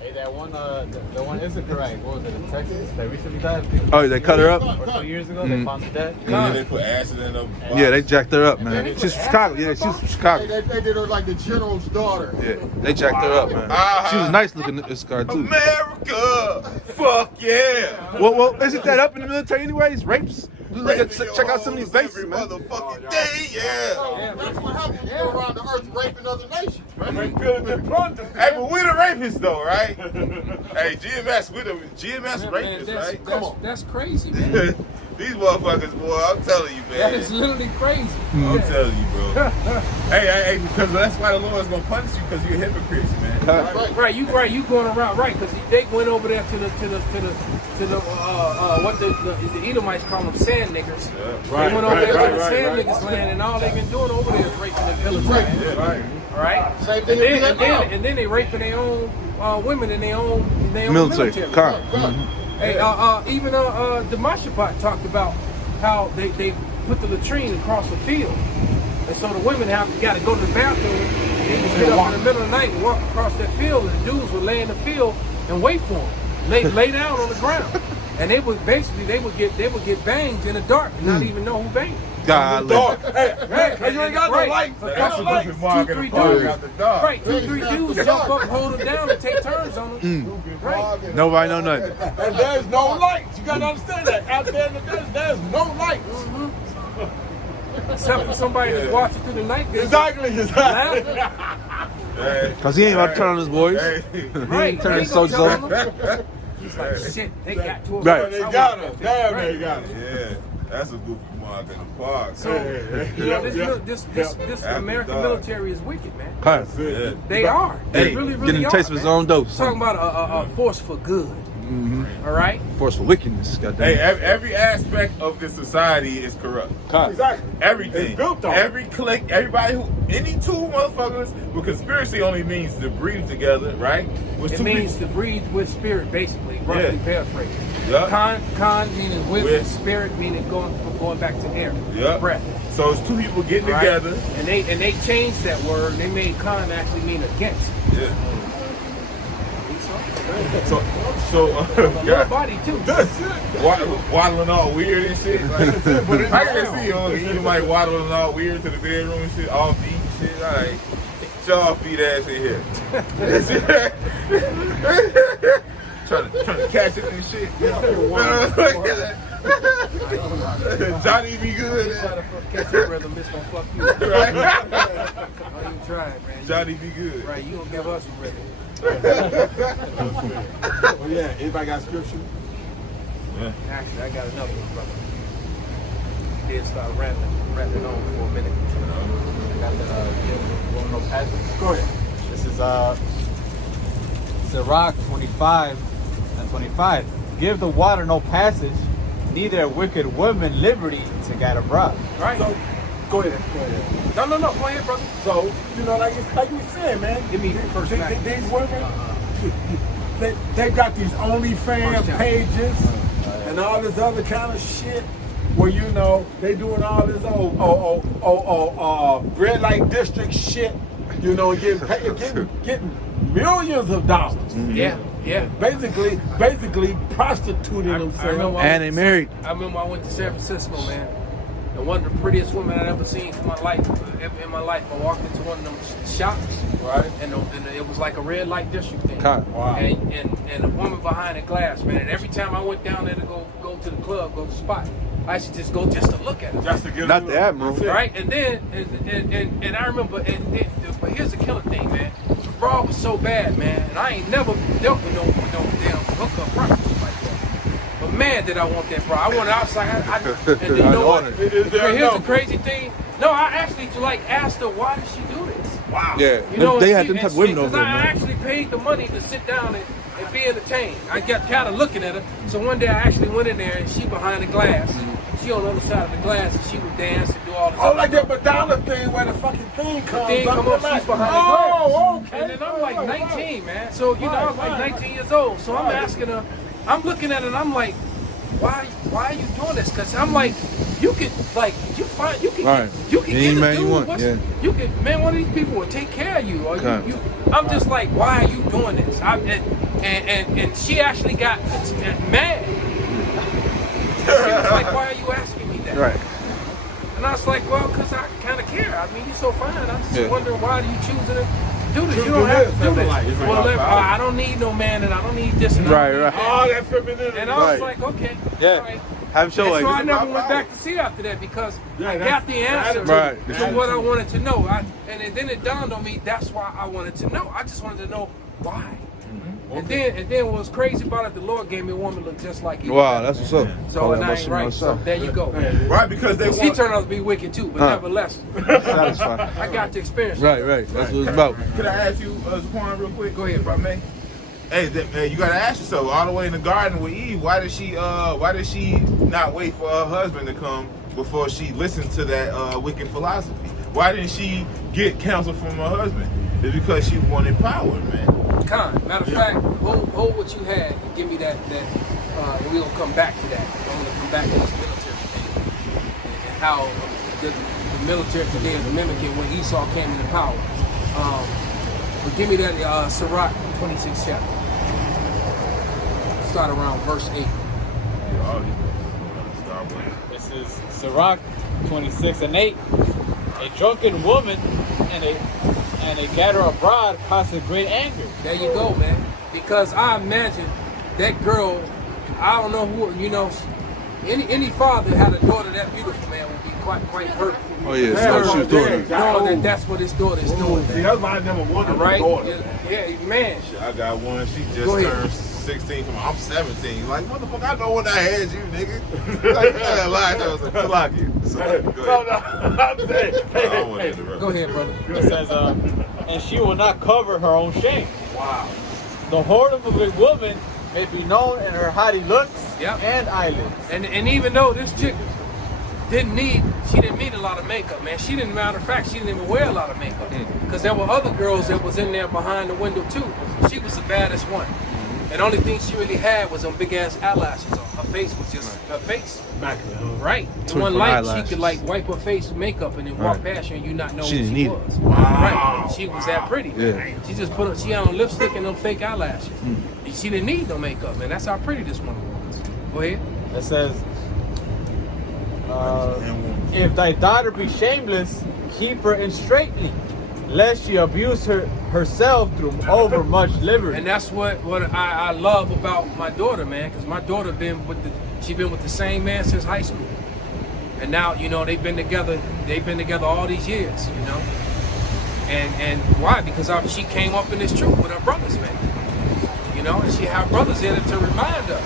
Hey, that one, the one isn't correct. What was it, in Texas? That recently died? Oh, they cut her up? Or 2 years ago, they found her dead? And they put acid in them. Yeah, they jacked her up, man. She's from Chicago. Yeah, she's from Chicago. They did her like the general's daughter. Yeah, they jacked her up, man. She was nice looking in this car, too. America! Fuck yeah! Well, isn't that up in the military anyways? Rapes? Check out some of these bases, man. Motherfucking day, yeah. That's what happens when you go around the earth raping other nations, man. Hey, but we the rapists though, right? Hey, GMS, we the GMS rapists, right? Come on. That's crazy, man. These motherfuckers, boy, I'm telling you, man. That is literally crazy. I'm telling you, bro. hey, because that's why the Lord's gonna punish you because you're hypocrites, man. Right, you going around right because they went over there to the what the Edomites call them sand niggers. Yeah. They went over there to the sand niggers land, and all they've been doing over there is raping the military. All right, Same thing and then they raping their own women in their own military. Hey, even the Mashapat talked about how they put the latrine across the field, and so the women got to go to the bathroom. They just get up in the middle of the night and walk across that field, and the dudes would lay in the field and wait for them. Lay down on the ground, and they would get banged in the dark and not even know who banged them. God, Dog. Hey, you ain't got no Right. lights. A That's couple a lights. good mark 2, in 3 the park dudes. after dark. Right, 2, 3 dudes jump up, hold them down, and take turns on them. Right. Nobody know nothing. And there's no lights. You gotta understand that. Out there in the desert, there's no lights. Except for somebody that's watching through the night vision. Exactly. Laughing. Hey, Cause he ain't about to turn on his voice. hey. Right. Turn He his gonna soldiers tell on. them. He's like, shit, they got to us. Right. They got us. Damn, they got us. Yeah, that's a goofy mark in the park. So, you know, this American dark. military is wicked, man. Huh. Yeah. They are. They Hey, really, really Getting a are. taste of his man. own dose. Talking about a force for good. All right? Force for wickedness. Goddamn. Hey, every aspect of this society is corrupt. Huh. Exactly. Everything. It's built on it. Every clique, everybody who, any two motherfuckers, well, conspiracy only means to breathe together, right? With It two means people. to breathe with spirit, basically, roughly Yeah. paraphrased. Yup. Con meaning with, With. spirit meaning going back to air, Yup. breath. So it's two people getting Right? together. And they changed that word. They made con actually mean against. Yeah. So, So, your yeah. body too. Waddling all weird and shit. Like, Put it I can down. see you like waddling all weird to the bedroom and shit, all feet and shit. All right, get your feet ass in here. trying to catch it and shit. Johnny be good. Try to catch that rhythm, this gonna fuck you. Right? Don't even try it, man. Johnny be good. Right, you gonna give us a rhythm. Oh, yeah. Anybody got scripture? Actually, I got another one, brother. Did start rambling on for a minute. I got the one more passage. Go ahead. This is Sirach 25 and 25. Give the water no passage, neither a wicked woman liberty to guide abroad. Right? So, go ahead. No, go ahead, brother. So, you know, like we said, man. Give me the first these, match. these women, they got these OnlyFans First chapter. pages and all this other kind of shit where, you know, they doing all this red light district shit, you know, getting millions of dollars. Yeah. Basically prostituting themselves. And they married. I remember I went to San Francisco, man. And one of the prettiest women I'd ever seen in my life. I walked into one of them shops, Right. and it was like a red light district thing. Wow. And a woman behind the glass, man. And every time I went down there to go to the club, go to the spot, I should just go just to look at her. Just to get Not the admiral. Right, and then and I remember, but here's the killer thing, man. The broad was so bad, man, and I ain't never dealt with no damn hookup prostitute like that. But man, did I want that bra? I wanted outside. And you know what? Here's the crazy thing. No, I actually asked her, why did she do this? Wow. Yeah. You know, They and had them type of women over because there, I man. actually paid the money to sit down and be entertained. I got tired of looking at her, so one day I actually went in there and she behind the glass. She on the other side of the glass and she would dance and do all this. Oh, like that Madonna thing where the fucking thing comes Thing up. come up, she's behind the glass. Oh, okay. And then I'm like 19, man. So, you know, I was like 19 years old. So I'm asking her, I'm looking at her and I'm like, why are you doing this? Because I'm like, you can Right. get Any a man dude. you want, yeah. You can, man, one of these people will take care of you. Or Okay. I'm just like, why are you doing this? And she actually got mad. She was like, why are you asking me that? Right. And I was like, well, because I kind of care. I mean, you're so fine. I'm just Yeah. wondering why do you choosing to do this? You don't have to do this. Well, I don't need no man, and I don't need this. And I Right, don't need right. that. Oh, that femininity. And I was Right. like, okay, Yeah. all right. Have show And like so I this. never went back to see after that because Yeah, I that's got the answer Right. to what I wanted to know. And then it dawned on me that's why I wanted to know. I just wanted to know why. And then what was crazy about it, the Lord gave me a woman look just like you. Wow, that's what's up. So and I ain't right. So there you go. Right, because they He want. turned out to be wicked too, but Huh. nevertheless, Satisfied. I got the experience. Right. That's what it's about. Could I ask you, Zaquan, real quick? Go ahead, if I may. Hey, you gotta ask yourself. All the way in the garden with Eve, why did she not wait for her husband to come before she listened to that wicked philosophy? Why didn't she get counsel from her husband? It's because she wanted power, man. Matter of fact, hold what you had and give me that and we'll come back to that. I'm gonna come back to this military thing and how the military today is mimicking when Esau came into power. But give me that Sirach 26 chapter. Start around verse 8. Start This is Sirach 26:8. A drunken woman and a gatherer abroad causes great anger. There you go, man. Because I imagine that girl, I don't know who, any father had a daughter that beautiful, man, would be quite hurt. Oh yeah, that's what she was doing. Knowing that's what his daughter is doing. See, that's why I never wanted Right? a daughter. Yeah, man. I got one. She just Go ahead. turned 16. I'm 17. Like, motherfucker, I know when I had you, nigga. Like, I lied. I was like, lucky. So, go ahead. I don't want to interrupt. Go ahead, brother. It says, and she will not cover her own shame. Wow. The whoredom of a woman may be known in her haughty looks Yep. and eyelids. And even though this chick didn't need a lot of makeup, man. She didn't, matter of fact, she didn't even wear a lot of makeup. Because there were other girls that was in there behind the window too. She was the baddest one. And the only thing she really had was them big ass eyelashes on. Her face was just her face. Back in the hood. Right. In Twinkle one light, eyelashes. she could like wipe her face with makeup and then walk past you and you not know She who didn't she need was. it. Right. She was that pretty. Yeah. She just she had on lipstick and them fake eyelashes. And she didn't need no makeup, man. That's how pretty this woman was. Go ahead. It says, if thy daughter be shameless, keep her in straitly, lest she abuse herself through overmuch liberty. And that's what I love about my daughter, man, because my daughter she been with the same man since high school. And now, they've been together all these years, And why? Because she came up in this truth with her brothers, man. And she had brothers in it to remind her,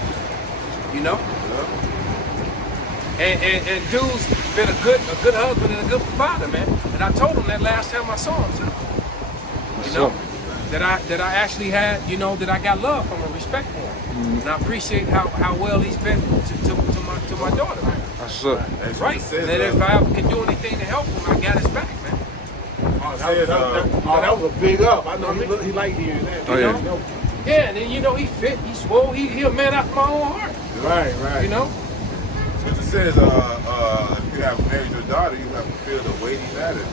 And dude's been a good husband and a good father, man. And I told him that last time I saw him too. That I actually had, that I got love from him, respect for him. And I appreciate how well he's been to my daughter, man. That's up. Right. And then if I ever can do anything to help him, I got his back, man. That was a big up. I know he liked hearing that. Oh, yeah. Yeah, and then he fit, he swole, he a man after my own heart. Right. But it says, if you have married your daughter, you have to feel the weighty matter.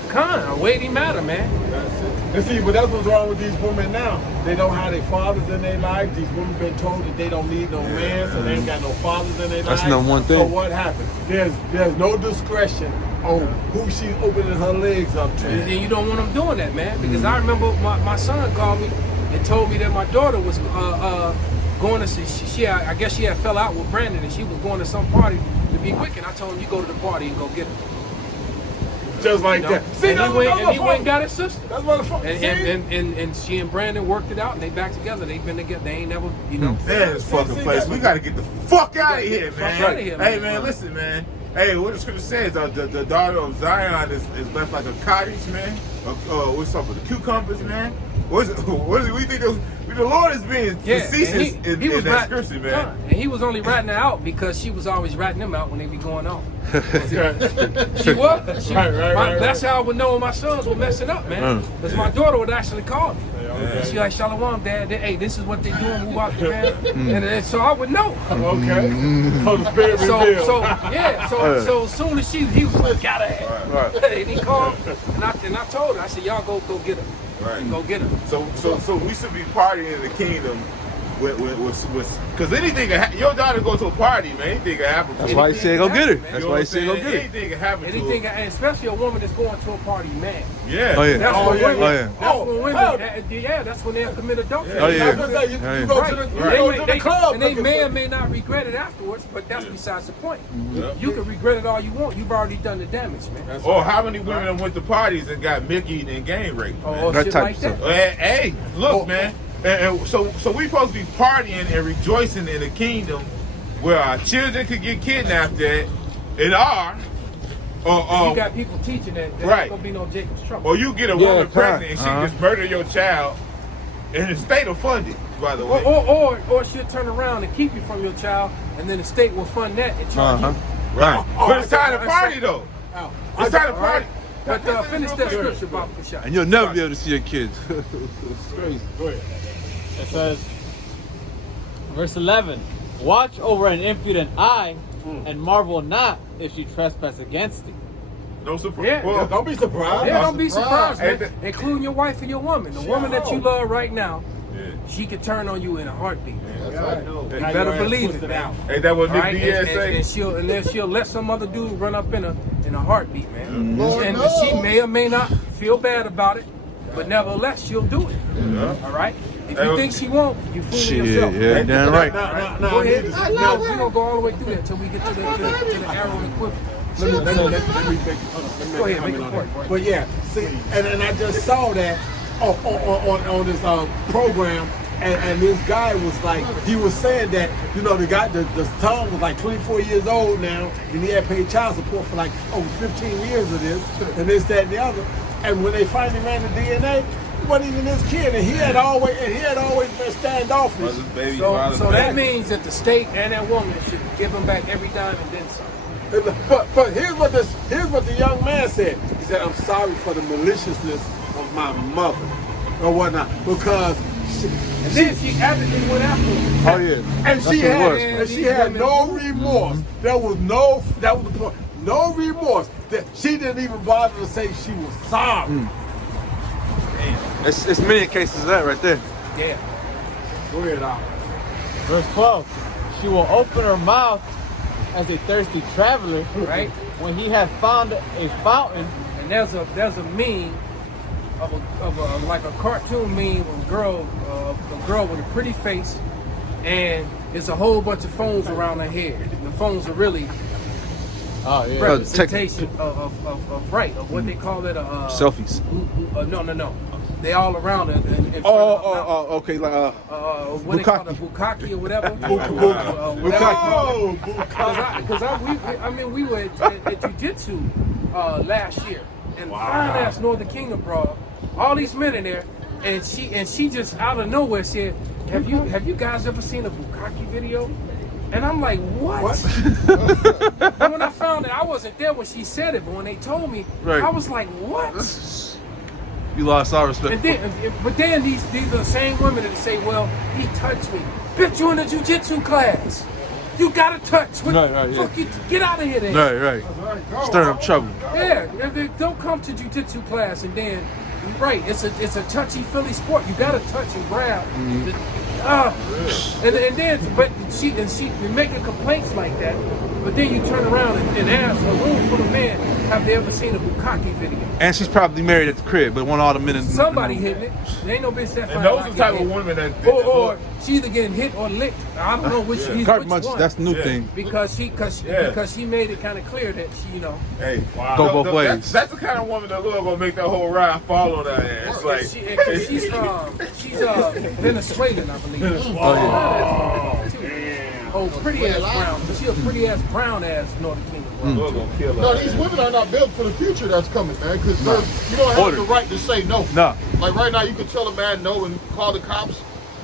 A weighty matter, man. That's it. And see, but that's what's wrong with these women now. They don't have their fathers in their life. These women been told that they don't need no man, so they ain't got no fathers in their life. That's number one thing. So what happened? There's no discretion on who she's opening her legs up to. And you don't want them doing that, man. Because I remember my son called me and told me that my daughter was going to see, I guess she had fell out with Brandon and she was going to some party to be wicked. I told him, you go to the party and go get her. Just like that. See, and he went and got his sister. That's what the fuck. And she and Brandon worked it out and they back together. They've been together. They ain't never, Man, this fucking place. We gotta get the fuck out of here, man. outta here, Hey, man. man, listen, man. Hey, what the scripture says, the daughter of Zion is left like a cottage, man. What's up with the cucumbers, man? What is it? We think the Lord is being facetious in that scripture, man. And he was only ratting her out because she was always ratting him out when they be going on. She was. Right. That's how I would know when my sons were messing up, man. Because my daughter would actually call me. She like, Shalom, Dad. Hey, this is what they doing. Move out the man. And so I would know. Okay. So the spirit revealed. So as soon as he was like, got her ass. Right. And he called, and I told her, I said, y'all go get her. Right. Go get her. So we should be partying in the kingdom with because anything your daughter go to a party, man. Anything can happen. That's why he said go get her. You That's know why he what said I'm go saying? get her. Anything can happen. Anything, and especially a woman that's going to a party, man. Yeah. Oh yeah. That's when women. Oh, yeah. That's when women. That's when they'll commit adultery. Oh, yeah. You go to the club. And they may or may not regret it afterwards, but that's besides the point. You can regret it all you want. You've already done the damage, man. Or how many women went to parties and got Mickey and gang raped? Or That shit type like of that. stuff. Hey, look, man. And so we supposed to be partying and rejoicing in a kingdom where our children could get kidnapped at, You got people teaching that there's not gonna be no Jacob's trouble. or you get a woman Yeah, pregnant and she uh-huh. just murder your child, and the state will fund it, by the way. Or she'll turn around and keep you from your child, and then the state will fund that and charge you. Right. But it's time to party though. It's time to party. But finish that scripture, Bob Kashai. And you'll never be able to see your kids. Go ahead. It says, verse 11, watch over an impudent eye and marvel not if she trespass against thee. No surprise. Yeah. Well, Don't be surprised. Yeah, don't be surprised, man. Hey, Including your wife and your woman. The woman that you love right now, she could turn on you in a heartbeat. That's right. You better believe it now. Ain't that what Nick Right? Diaz say? And then she'll let some other dude run up in a heartbeat, man. Lord And knows. she may or may not feel bad about it, but nevertheless, she'll do it. All right? If you think she won't, you fooling yourself. Yeah, damn right. Go ahead. Now, we're going to go all the way through that until we get to the arrow and quiver. Let me make Go ahead, make a point. But yeah, see, and I just saw that on this program, and this guy was like, he was saying that, you know, the guy, the son was like 24 years old now, and he had paid child support for like over 15 years of this, and this, that, and the other. And when they finally ran the DNA, he wasn't even his kid, and he had always been standoffish. So that means that the state and that woman should give him back every dime and then some. But here's what the young man said. He said, "I'm sorry for the maliciousness of my mother or whatnot, because And then she adamantly went after him. Oh yeah. and she had no remorse. That was the point. No remorse. That she didn't even bother to say she was sorry. It's many cases of that right there. Yeah. Go ahead, Al. Verse 12. She will open her mouth as a thirsty traveler, Right? when he has found a fountain. And there's a meme of a like a cartoon meme of a girl with a pretty face, and it's a whole bunch of phones around her head. The phones are really Oh yeah. representation of what they call it Selfies. No. They all around it. Okay, like what they call it, bukkake or whatever. We were at jiu-jitsu last year, and fine ass Northern Kingdom broad, all these men in there, and she just out of nowhere said, "Have you guys ever seen a bukkake video?" And I'm like, what? And when I found it, I wasn't there when she said it, but when they told me, Right. I was like, what? You lost our respect. But then these are the same women that say, well, he touched me. Bitch, you in a jiu-jitsu class. You gotta touch. Right, yeah. Fuck you, get out of here then. Right. Stirring up trouble. Yeah, don't come to jiu-jitsu class and then, right, it's a touchy-feely sport. You gotta touch and grab. And then, but she making complaints like that, but then you turn around and ask a room full of men, have they ever seen a bukkake video? And she's probably married at the crib, but want all the men in Somebody hitting it. There ain't no bitch that fine. And those are the type of hit. women that Or she either getting hit or licked. I don't know which Carte munch, one. that's the new thing. Because she made it kind of clear that she, Hey, Go both ways. That's the kind of woman that Lord gonna make that whole ride fall on her ass. Like, she's Venezuelan, I believe. Oh, pretty ass brown. She a pretty ass brown ass Northern Kingdom. Lord gonna kill her. No, these women are not built for the future that's coming, man. Because you don't have the right to say no. No. Like right now, you can tell a man no and call the cops.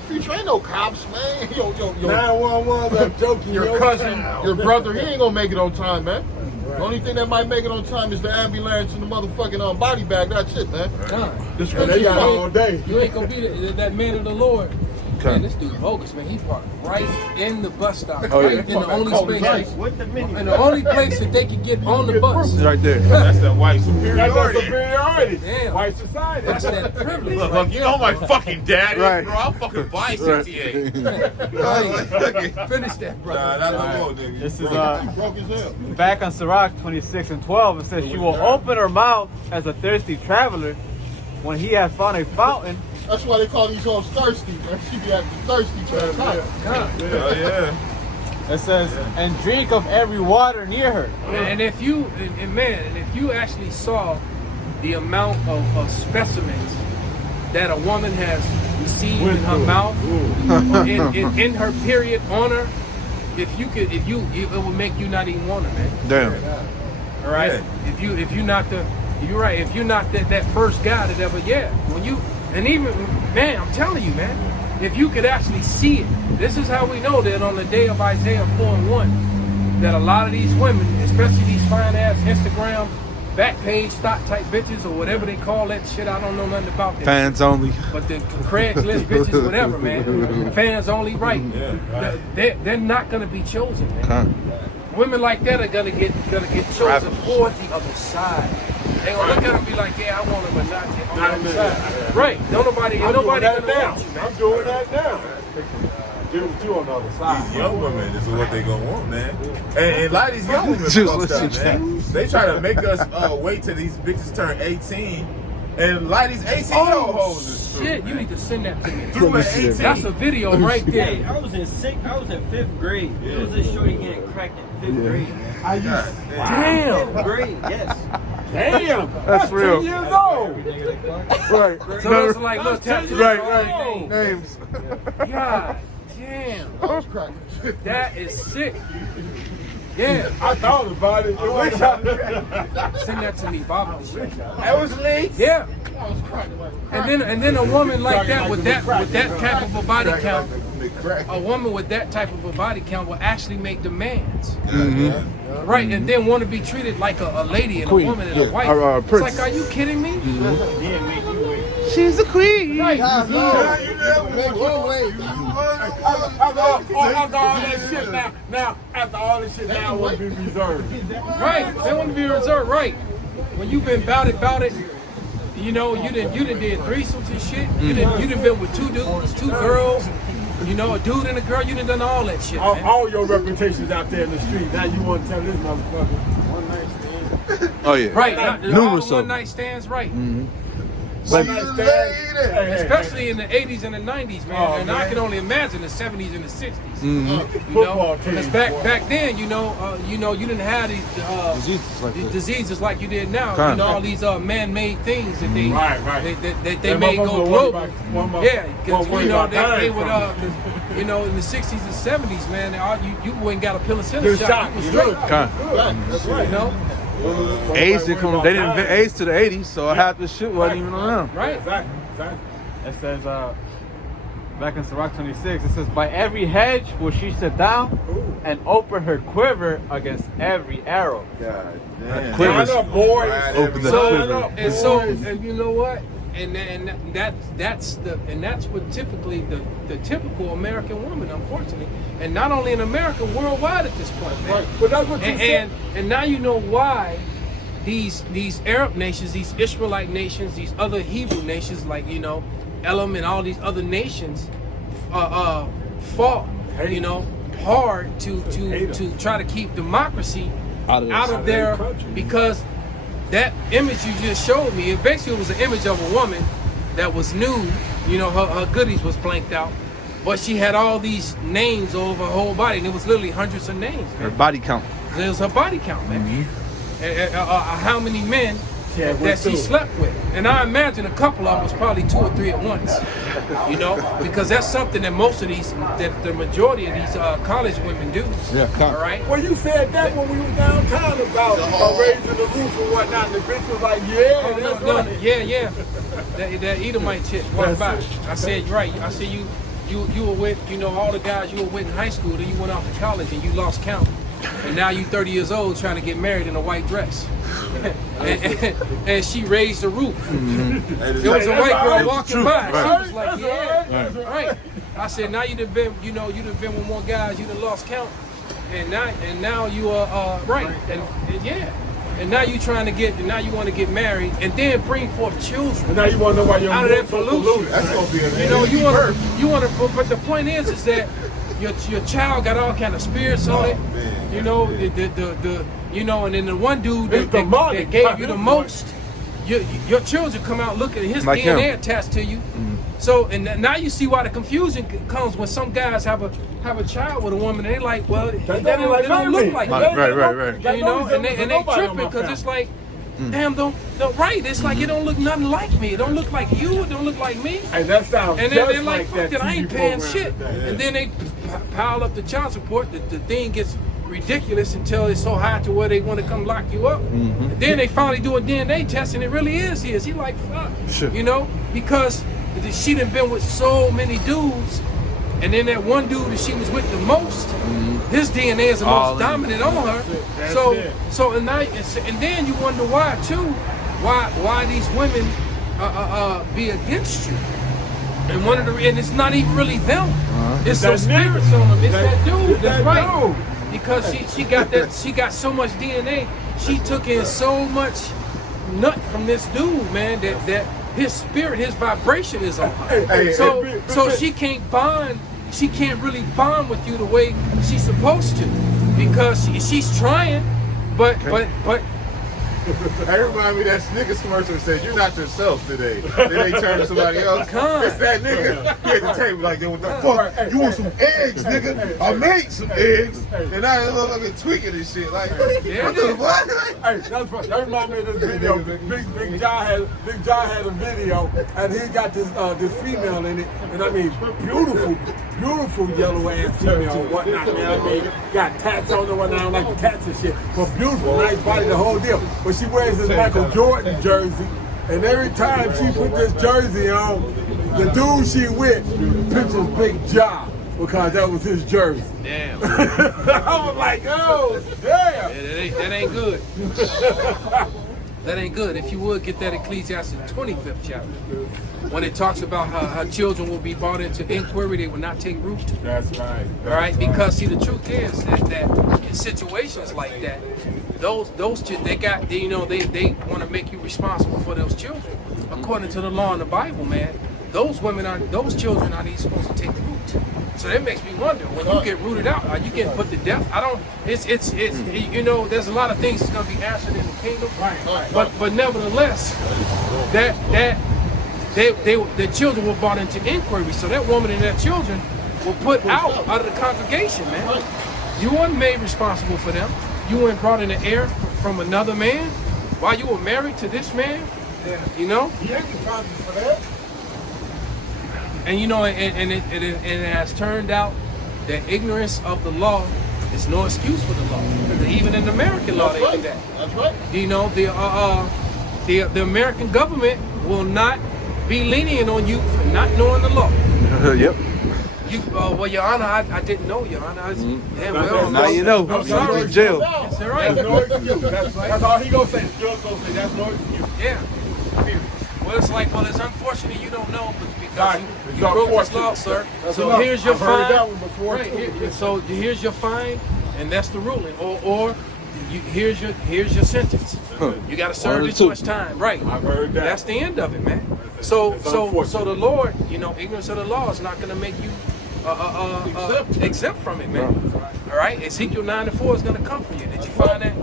Future ain't no cops, man. Yo, 911, I'm joking. your cousin, your brother, he ain't gonna make it on time, man. The only thing that might make it on time is the ambulance and the motherfucking body bag. That's it, man. The And scripture they got fuck- all day. You ain't gonna be that man of the Lord. Man, this dude bogus, man. He parked right in the bus stop, Oh, yeah. right in the only space, With the mini. and the only place that they could get on the bus. Right there. That's that white That's superiority. a superiority. Damn. White society. That's that privilege. Look, you know my fucking daddy, Right. bro. I'll fucking buy CTA. Finish that, brother. Nah, that's no more, nigga. This is broke his hell. back on Sirach 26 and 12. It says she will open her mouth as a thirsty traveler when he has found a fountain. That's why they call these hoes thirsty, man. She be acting thirsty to the top. Oh, yeah. It says, and drink of every water near her. And if you actually saw the amount of specimens that a woman has received in her mouth, in her period, on her, it would make you not even want her, man. Damn. All right. Yeah. If you're not that first guy that ever, and even, man, I'm telling you, man, if you could actually see it, this is how we know that on the day of Isaiah 4:1, that a lot of these women, especially these fine ass Instagram back page stock type bitches or whatever they call that shit, I don't know nothing about that. Fans only. But the Craigslist bitches, whatever, man, fans only, right? They're not gonna be chosen, man. Women like that are gonna get chosen for the other side. They gonna look at him and be like, yeah, I want him, but not Not on in the there. side. Right. Don't nobody I'm doing that gonna now. want you, man. I'm doing that now. Deal with you on the other side. These young women is what they gonna want, man. And a lot of these young women fucked up, man. They try to make us wait till these bitches turn 18. And a lot of these 18-year-old hoes is through. Shit, you need to send that to me. Through at 18. That's a video right Hey, there. I was in 5th grade. It was this shorty getting cracked in 5th grade. I used God Damn. 5th grade, yes. Damn, That's real. 10 years old. Right. So those are like little tattoos. Right. Names. God damn. I was cracking. That is sick. Yeah. I thought about it. Send that to me, Bob. That was late. Yeah. I was cracking like And then a woman like that with that type of a body count, They crack. a woman with that type of a body count will actually make demands. Mm-hmm. Right, and then want to be treated like a lady and Queen, a woman and yeah. a wife. Or It's prince. like, are you kidding me? Yeah, make you wait. She's a queen. Right. After all that shit now after all this shit now will be reserved. Right. They want to be reserved. Right. When you've been bout it, you know, you done did threesomes and shit. You done been with 2 dudes, 2 girls. You know, a dude and a girl. You done all that shit, man. All your reputations out there in the street. Now you want to tell this motherfucker one night stand. Oh yeah. Right. All Numerous the of one night stands. Right. One night stand. Especially in the 80s and the 90s, man. Oh, and I man. can only imagine the 70s and the 60s. Football team. Because back then, you didn't have these Diseases like these that. diseases like you did now. Kind You know, of. all these man-made things that they Right. that they That made motherfucker go worry global. about- Yeah, because worry you know about they dying would from it. you know, in the 60s and 70s, man, you wouldn't got a penicillin Good shot. shot. You was You straight. good. That's right. You know, AIDS didn't come. They didn't invent AIDS to the 80s, so half this shit wasn't even around. right? Exactly. It says, back in Sirach 26, it says, by every hedge will she sit down and open her quiver against every arrow. God damn. Quivers. Line up, boys. Right, Open the So quiver. and you know what? And that's what typically the typical American woman, unfortunately, and not only in America, worldwide at this point, man. Right. But that's what you said. And now you know why these Arab nations, these Israelite nations, these other Hebrew nations, like Elam and all these other nations, fought hard to try to keep democracy Out of their country. because that image you just showed me, it basically was an image of a woman that was nude. Her goodies was blanked out, but she had all these names all over her whole body, and it was literally hundreds of names, Her man. body count. It was her body count, man. How many men Yeah, that she too. slept with, and I imagine a couple of them was probably 2 or 3 at once. Because that's something that most of the majority of these college women do. Yeah, all right. Well, you said that when we were downtown about raising the roof and whatnot, and the bitch was like, yeah, Oh, that's no, right. yeah. That Edomite chick walked by. I said, you're right. I said you were with all the guys you were with in high school. Then you went off to college and you lost count. And now you 30 years old trying to get married in a white dress. and she raised the roof. There was a white girl walking by. She was like, yeah, right. I said, now you done been with more guys. You done lost count. And now you are right. And yeah. And now you want to get married and then bring forth children. And now you want to know why you're out of that pollution. That's gonna be a You want to, but the point is that your child got all kind of spirits on it. man. And then the one dude It's demonic. that gave you the most, your children come out looking at his Like DNA him. attached to you. So and now you see why the confusion comes when some guys have a child with a woman and they like, well, they don't look like Right, me. right. And they tripping because it's like, damn, don't right. It's like it don't look nothing like me. It don't look like you. It don't look like me. And that sounds And just then they're like, fuck that that, I ain't TV paying program shit. today. And then they pile up the child support. The thing gets ridiculous until it's so high to where they want to come lock you up. And then they finally do a DNA test and it really is his. He like, fuck. Sure. Because she done been with so many dudes. And then that one dude that she was with the most, his DNA is the All most in. dominant on her. That's So it. so and then you wonder why too, why these women be against you. And and it's not even really them. It's some that spirits nigga. on them. It's That- that dude. it's That's that right. dude. Because she got so much DNA. She took in so much nut from this dude, man. That his spirit, his vibration is on her. Hey, So she can't bond. She can't really bond with you the way she's supposed to, because she's trying, but That remind me of that Snickers commercial that said, "You're not yourself today." Then they turn to somebody else. It's that nigga. He at the table like, "Yo, what the fuck? You want some eggs, nigga? I made some eggs." And I look like a tweaking and shit. Like, what the fuck? Hey, that's funny. That reminds me of this video. Big John had a video, and he got this female in it, and I mean, beautiful yellow ass female, and whatnot, man. I mean, got tats on her, whatnot, I don't like the tats and shit, but beautiful, nice body, the whole deal. But she wears this Michael Jordan jersey, and every time she put this jersey on, the dude she with pictures Big John, because that was his jersey. damn, I was like, oh, damn. that ain't good. That ain't good. If you would get that Ecclesiastes 25th chapter, when it talks about how children will be brought into inquiry, they will not take root. That's right. All right, because see, the truth is that in situations like that, those they want to make you responsible for those children. According to the law in the Bible, man, those children aren't even supposed to take root. So that makes me wonder, when you get rooted out, are you getting put to death? It's you know, there's a lot of things that's gonna be answered in the kingdom. But nevertheless, the children were brought into inquiry. So that woman and that children were put out of the congregation, man. You weren't made responsible for them. You weren't brought in the air from another man while you were married to this man. You know? You ain't responsible for that. And you know, and it has turned out that ignorance of the law is no excuse for the law. Even in American law, they do that. That's right. You know, the American government will not be lenient on you for not knowing the law. Yep. Well, Your Honor, I didn't know, Your Honor. Yeah, well, Now you know. I'm sorry. In jail. That's all right. That's no excuse. That's all he gonna say. The judge gonna say that's no excuse. Yeah. Well, it's like, it's unfortunate you don't know, but because you broke this law, sir. So here's your I've heard fine. that one before, too. So here's your fine, and that's the ruling. Or here's your sentence. You got to serve this much time, right? I've heard that. That's the end of it, man. So the Lord, you know, ignorance of the law is not going to make you exempt from it, man. All right, Ezekiel 9:4 is going to come for you. Did you find that?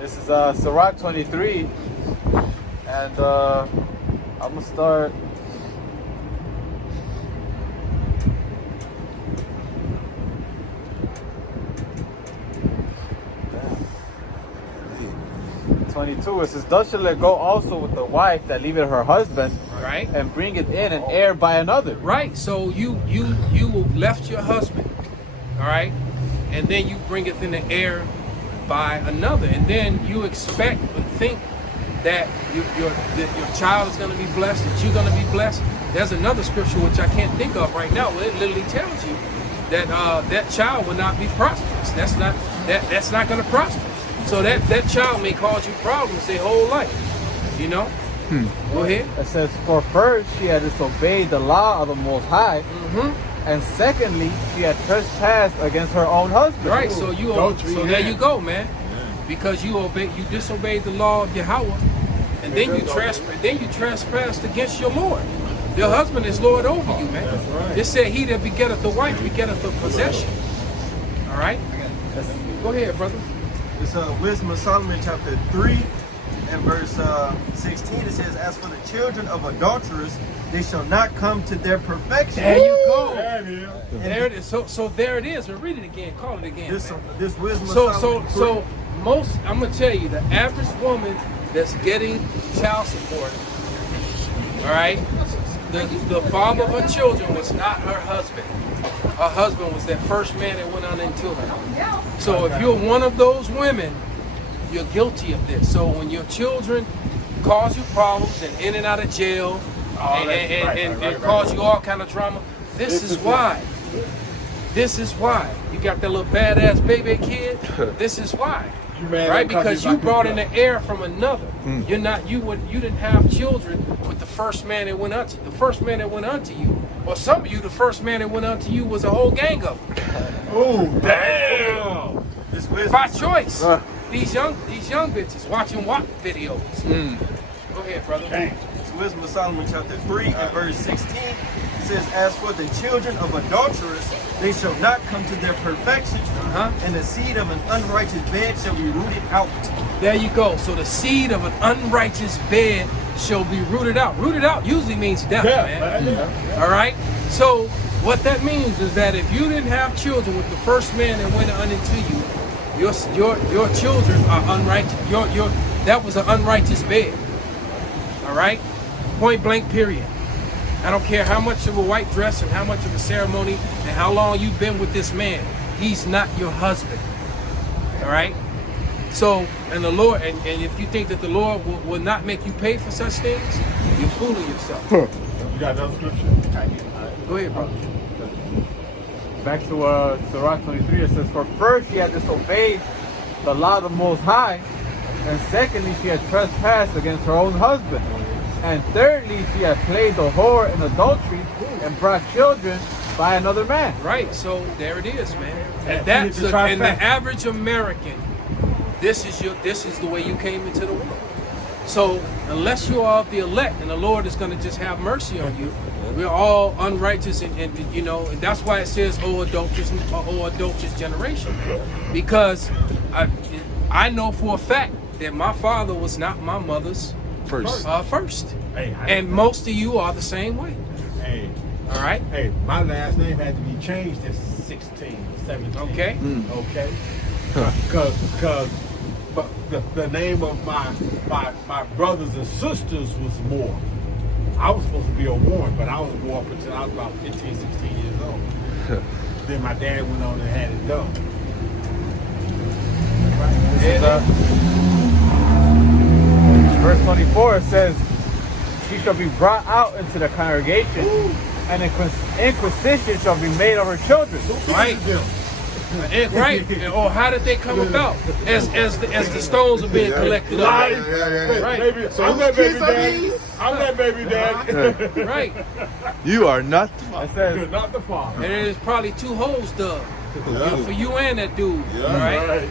This is Sirach 23, and I'm gonna start. Damn. 22. It says, "Thus shall it go also with the wife that leaveth her husband, Right. and bringeth in an heir by another." Right. So you left your husband, all right, and then you bringeth in the heir by another, and then you expect and think that your child is going to be blessed, that you're going to be blessed. There's another scripture which I can't think of right now. It literally tells you that that child will not be prosperous. That's not going to prosper. So that child may cause you problems their whole life. You know. Go ahead. It says, "For first she had disobeyed the law of the Most High, and secondly she had trespassed against her own husband." Right. So there you go, man. Because you disobeyed the law of Yahweh, and then you trespassed against your Lord. Your husband is Lord over you, man. It said, "He that begetteth the wife begetteth a possession." All right. Go ahead, brother. It's Wisdom of Solomon chapter 3 and verse 16. It says, "As for the children of adulterers, they shall not come to their perfection." There you go. There it is. There it is. So there it is. Read it again. Call it again. This man. Wisdom of So Solomon. I'm gonna tell you, the average woman that's getting child support, all right, the father of her children was not her husband. Her husband was that first man that went on into her. So if you're one of those women, you're guilty of this. So when your children cause you problems and in and out of jail and cause you all kind of drama, this is why. This is why. You got that little badass baby kid. This is why. Right? Because you brought in the heir from another. You didn't have children with the first man that went unto you. The first man that went unto you, or some of you, the first man that went unto you was a whole gang of them. Oh, damn. This wisdom. By choice. these young bitches watching WAP videos. Go ahead, brother. It's Wisdom of Solomon chapter 3 and verse 16. It says, as for the children of adulterers, they shall not come to their perfection, and the seed of an unrighteous bed shall be rooted out. There you go. So the seed of an unrighteous bed shall be rooted out. Rooted out usually means death, man. All right? So what that means is that if you didn't have children with the first man that went unto you, your children are unrighteous. That was an unrighteous bed. All right? Point blank, period. I don't care how much of a white dress and how much of a ceremony and how long you've been with this man. He's not your husband. All right? So, and the Lord, and if you think that the Lord will not make you pay for such things, you're fooling yourself. You got another scripture? Go ahead, bro. Back to Sirach 23, it says, for first she had disobeyed the law of the Most High, and secondly she had trespassed against her own husband, and thirdly she had played the whore in adultery and brought children by another man. Right, so there it is, man. And that's and the average American, this is the way you came into the world. So unless you are of the elect and the Lord is going to just have mercy on you, we're all unrighteous, and you know, and that's why it says, "Oh adulterous generation," because I know for a fact that my father was not my mother's first. And most of you are the same way. Hey, all right. Hey, my last name had to be changed at 16, 17. Okay. Okay. Because the name of my brothers and sisters was Moore. I was supposed to be a Warren, but I was Moore up until I was about 15, 16 years old. Then my dad went on and had it done. Verse 24, it says, she shall be brought out into the congregation, and inquisition shall be made of her children. Right. Right. Or how did they come about? As the stones are being collected up. Right. Baby, so I'm that baby daddy. I'm that baby daddy. Right. You are not the It says, You're not the father. And there's probably 2 holes dug. For you and that dude. Right?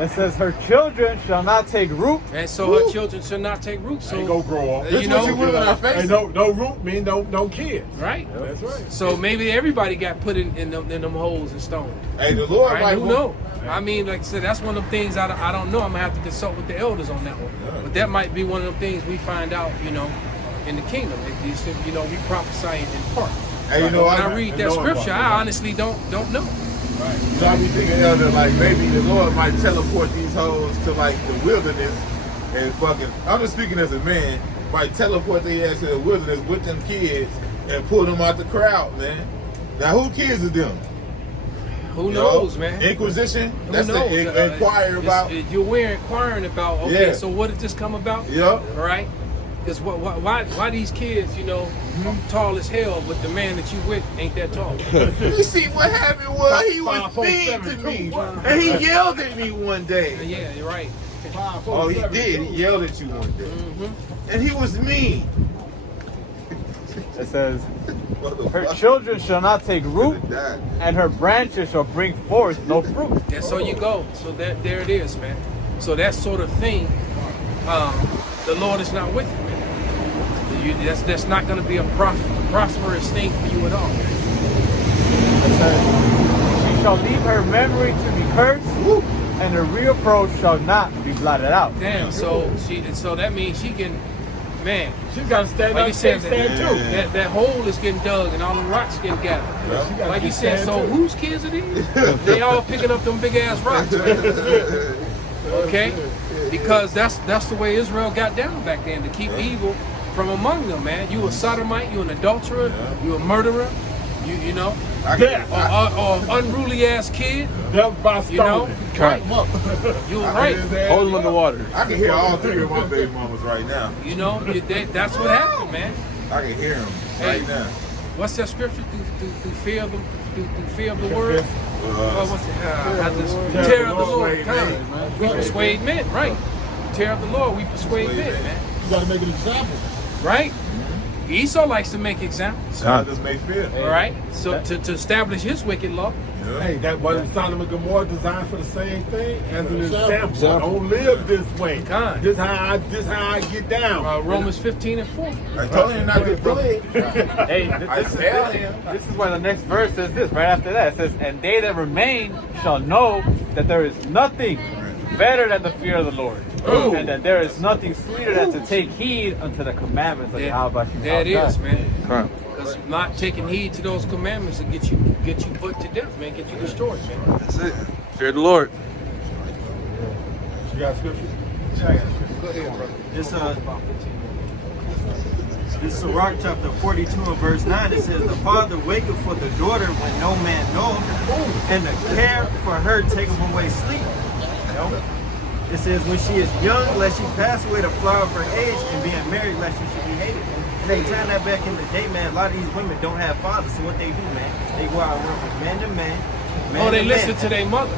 it says, her children shall not take root. And so her children shall not take root. So Ain't go grow up. you know, And no root mean no kids. right? That's right. So maybe everybody got put in them holes and stones. Hey, the Lord Right? might Who knows? I mean, like I said, that's one of them things I don't know. I'm gonna have to consult with the elders on that one. But that might be one of them things we find out, you know, in the kingdom. You know, we prophesy in part. Hey, you know, When I read that scripture, I honestly don't know. Right. So I be thinking, Elder, like maybe the Lord might teleport these hoes to like the wilderness and fucking. I'm just speaking as a man. Might teleport their ass to the wilderness with them kids and pull them out the crowd, man. Now who kids are them? Who knows, man? Inquisition. Who That's knows? the inquire about. We're inquiring about. Okay, Yeah. so what did this come about? Yep. All right. Because why these kids, you know, tall as hell, but the man that you with ain't that tall? You see what happened was he was mean to me, and he yelled at me one day. Yeah, you're right. Oh, he did. He yelled at you one day, and he was mean. It says, her children shall not take root, and her branches shall bring forth no fruit. And so you go. So there it is, man. So that sort of thing, the Lord is not with you, man. That's not going to be a prosperous thing for you at all. It says, she shall leave her memory to be cursed, and her reapproach shall not be blotted out. Damn. So that means she can, man. She got to stand Like up you said, stand too. that hole is getting dug and all the rocks getting gathered. Like you said, so whose kids are these? They all picking up them big ass rocks, right? Okay? Because that's the way Israel got down back then, to keep evil from among them, man. You a sodomite, you an adulterer, you a murderer, you know, or unruly ass kid, Death by you know, stoning. right? You were right. Hold them underwater. I can hear all 3 of my baby mamas right now. You know, that's what happened, man. I can hear them right now. What's that scripture? Through fear of the fear of the word. What's it? Terror of the Lord. We persuade men, right? Terror of the Lord, we persuade men, man. You got to make an example. Right? Esau likes to make examples. God just made fear. All right, so to establish his wicked law. Hey, that wasn't Sodom and Gomorrah designed for the same thing as an example. Don't live this way. God. This how I get down. Romans 15:4. I told you not to do it. Hey, this is why the next verse says this. Right after that, it says, "And they that remain shall know that there is nothing better than the fear of the Lord, and that there is nothing sweeter than to take heed unto the commandments of Yahweh." There it is, man. Right. Because not taking heed to those commandments will get you put to death, man. Get you destroyed, man. That's it. Fear the Lord. You got scripture? Go ahead, brother. This Sirach chapter 42 and verse 9, it says, "The father waketh for the daughter when no man knoweth, and the care for her taketh away sleep." It says, "When she is young, lest she pass away the flower of her age, and being married, lest she should be hated." And they turn that back in the day, man. A lot of these women don't have fathers, so what they do, man, they go out and work from man to man. Oh, they to listen man. to their mother.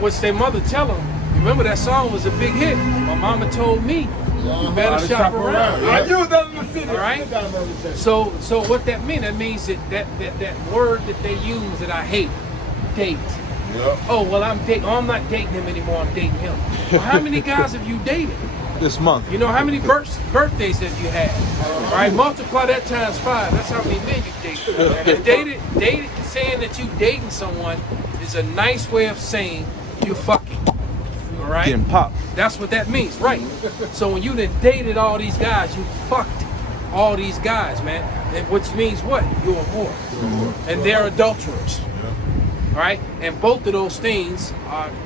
What's their mother tell them? Remember that song was a big hit. My mama told me, you better shop around. I knew that in the city. All right. So what that means? That means that word that they use that I hate, date. Yep. Oh well, I'm not dating him anymore. I'm dating him. Well, how many guys have you dated? This month. You know how many birthdays have you had? All right, multiply that times 5. That's how many men you dated. Dated, saying that you dating someone is a nice way of saying you fucking. All right. Getting popped. That's what that means, right? So when you done dated all these guys, you fucked all these guys, man. And which means what? You're a whore. And they're adulterers. All right? And both of those things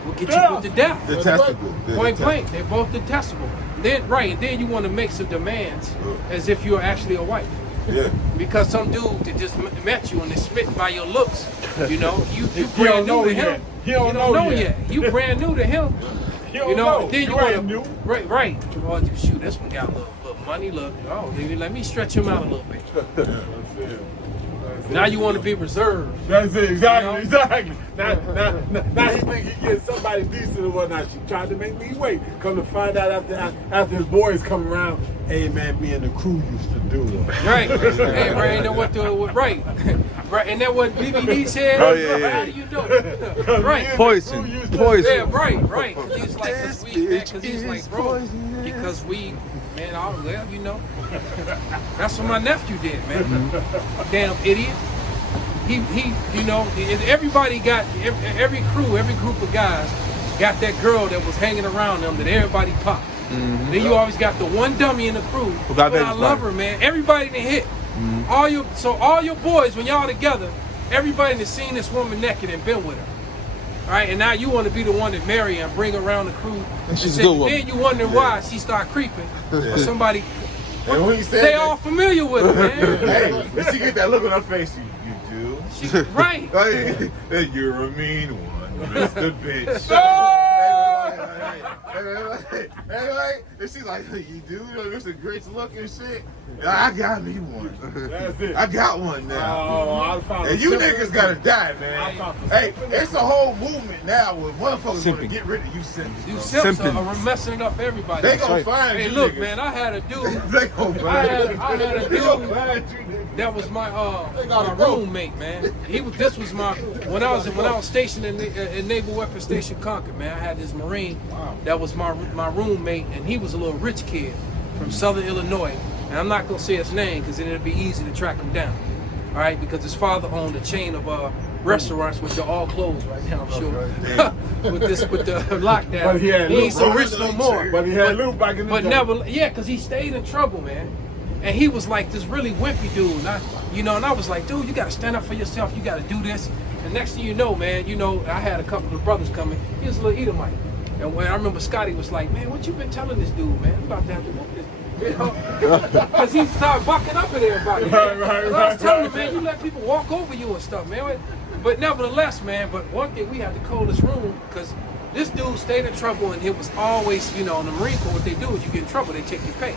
will get you put to death. Detestable. Point blank. They're both detestable. Then you want to make some demands as if you're actually a wife. Yeah. Because some dude that just met you and is smitten by your looks, you brand new to him. He don't know yet. You brand new to him. You know. Then you ain't want new. to right. Oh, shoot, this one got a little money. Look, let me stretch him out a little bit. Now you want to be reserved. That's it, exactly, You know? exactly. Now he think he getting somebody decent or whatnot. She tried to make me wait. Come to find out after his boys come around, hey man, me and the crew used to do it. Right. Hey, right. Ain't that what right. Right. And that what BBD said? Oh, yeah. How do you know? Right. Poison. Yeah, right. He's like, because he's like, bro, because we, man, well, that's what my nephew did, man. Damn idiot. He, everybody got, every group of guys got that girl that was hanging around them that everybody popped. Mm-hmm. Then you always got the one dummy in the crew. I love her, man. Everybody done hit. Mm-hmm. All your boys, when y'all together, everybody done seen this woman naked and been with her. All right, and now you want to be the one that marry her and bring her around the crew. And then you wondering why she start creeping. Or somebody. And when he said they all familiar with her, man. Hey, did she get that look on her face? You do? Right. You're a mean one, Mr. Bitch. Hey, and she's like, you do? Mr. Great look and shit. I got me one. That's it. I got one now. And you niggas gotta die, man. Hey, it's a whole movement now where motherfuckers want to get rid of you simps. You simps are messing it up for everybody. They gonna find you. Hey, look, niggas. man, I had a dude. They gonna find you. I had a dude that was my roommate, man. This was my when I was stationed in Naval Weapons Station Concord, man. I had this Marine that was my roommate, and he was a little rich kid from Southern Illinois. And I'm not gonna say his name because then it'll be easy to track him down. All right, because his father owned a chain of restaurants which are all closed right now, I'm sure. with the lockdown, But he ain't so rich no more. But he had loot back in the day. Because he stayed in trouble, man. And he was like this really wimpy dude. And I was like, dude, you gotta stand up for yourself. You gotta do this. And next thing you know, man, I had a couple of brothers coming. He was a little Edomite. And when I remember Scotty was like, man, what you been telling this dude, man? I'm about to have to do this. Because he started bucking up at everybody. Right. I was telling him, man, you let people walk over you and stuff, man. But nevertheless, man, but one thing, we had to call this room because this dude stayed in trouble, and it was always, in the Marine Corps, what they do is you get in trouble, they take your pay.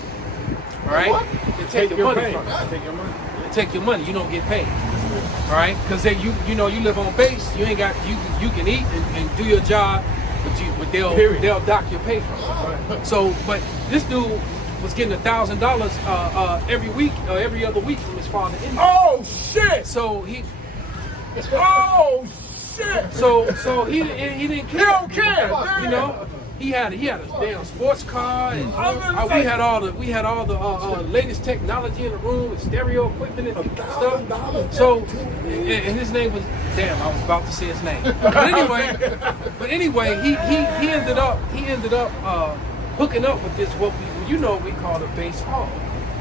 All right? What? They take your money from you. They take your money. They take your money, you don't get paid. All right? Because you live on base, you ain't got, you can eat and do your job, but they'll dock your pay from you. So, but this dude, was getting $1,000 every week, every other week from his father. Oh shit! So he, Oh shit! so he didn't care. He don't care, man. You know, he had a damn sports car, and we had all the latest technology in the room, and stereo equipment and stuff. So, and his name was, damn, I was about to say his name. But anyway, he ended up hooking up with this we call a base hog.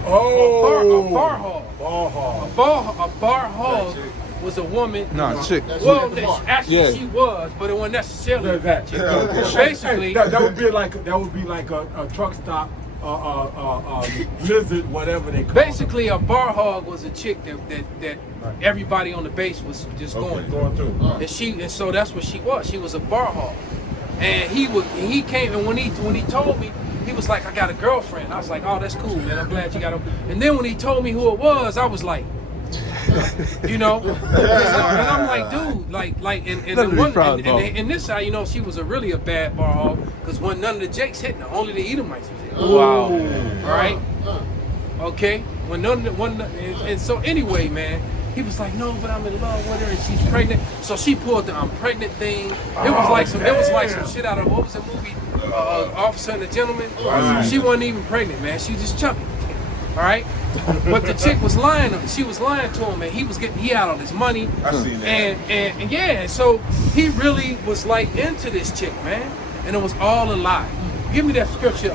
Oh, A bar hog. Ball hog. A bar hog was a woman. Nah, chick. Well, actually Yeah. she was, but it wasn't necessarily that chick. Basically, that would be like a truck stop, blizzard, whatever they call basically a bar hog was a chick that everybody on the base was just going Going through. and so that's what she was. She was a bar hog, and he came, and when he told me, he was like, I got a girlfriend. I was like, oh, that's cool, man. I'm glad you got her. And then when he told me who it was, I was like, you know, and I'm like, dude, and this side, you know, she was really a bad bar hog, because when none of the Jakes hitting her, only the Edomites was hitting her. Wow. All right. Okay. When and so anyway, man, he was like, no, but I'm in love with her and she's pregnant. So she pulled the I'm pregnant thing. It was like some shit out of, what was the movie? Officer and the Gentleman. She wasn't even pregnant, man. She was just chubby. All right. But the chick was lying. She was lying to him, and he had all his money. I seen that. And yeah, so he really was like into this chick, man. And it was all a lie. Give me that scripture,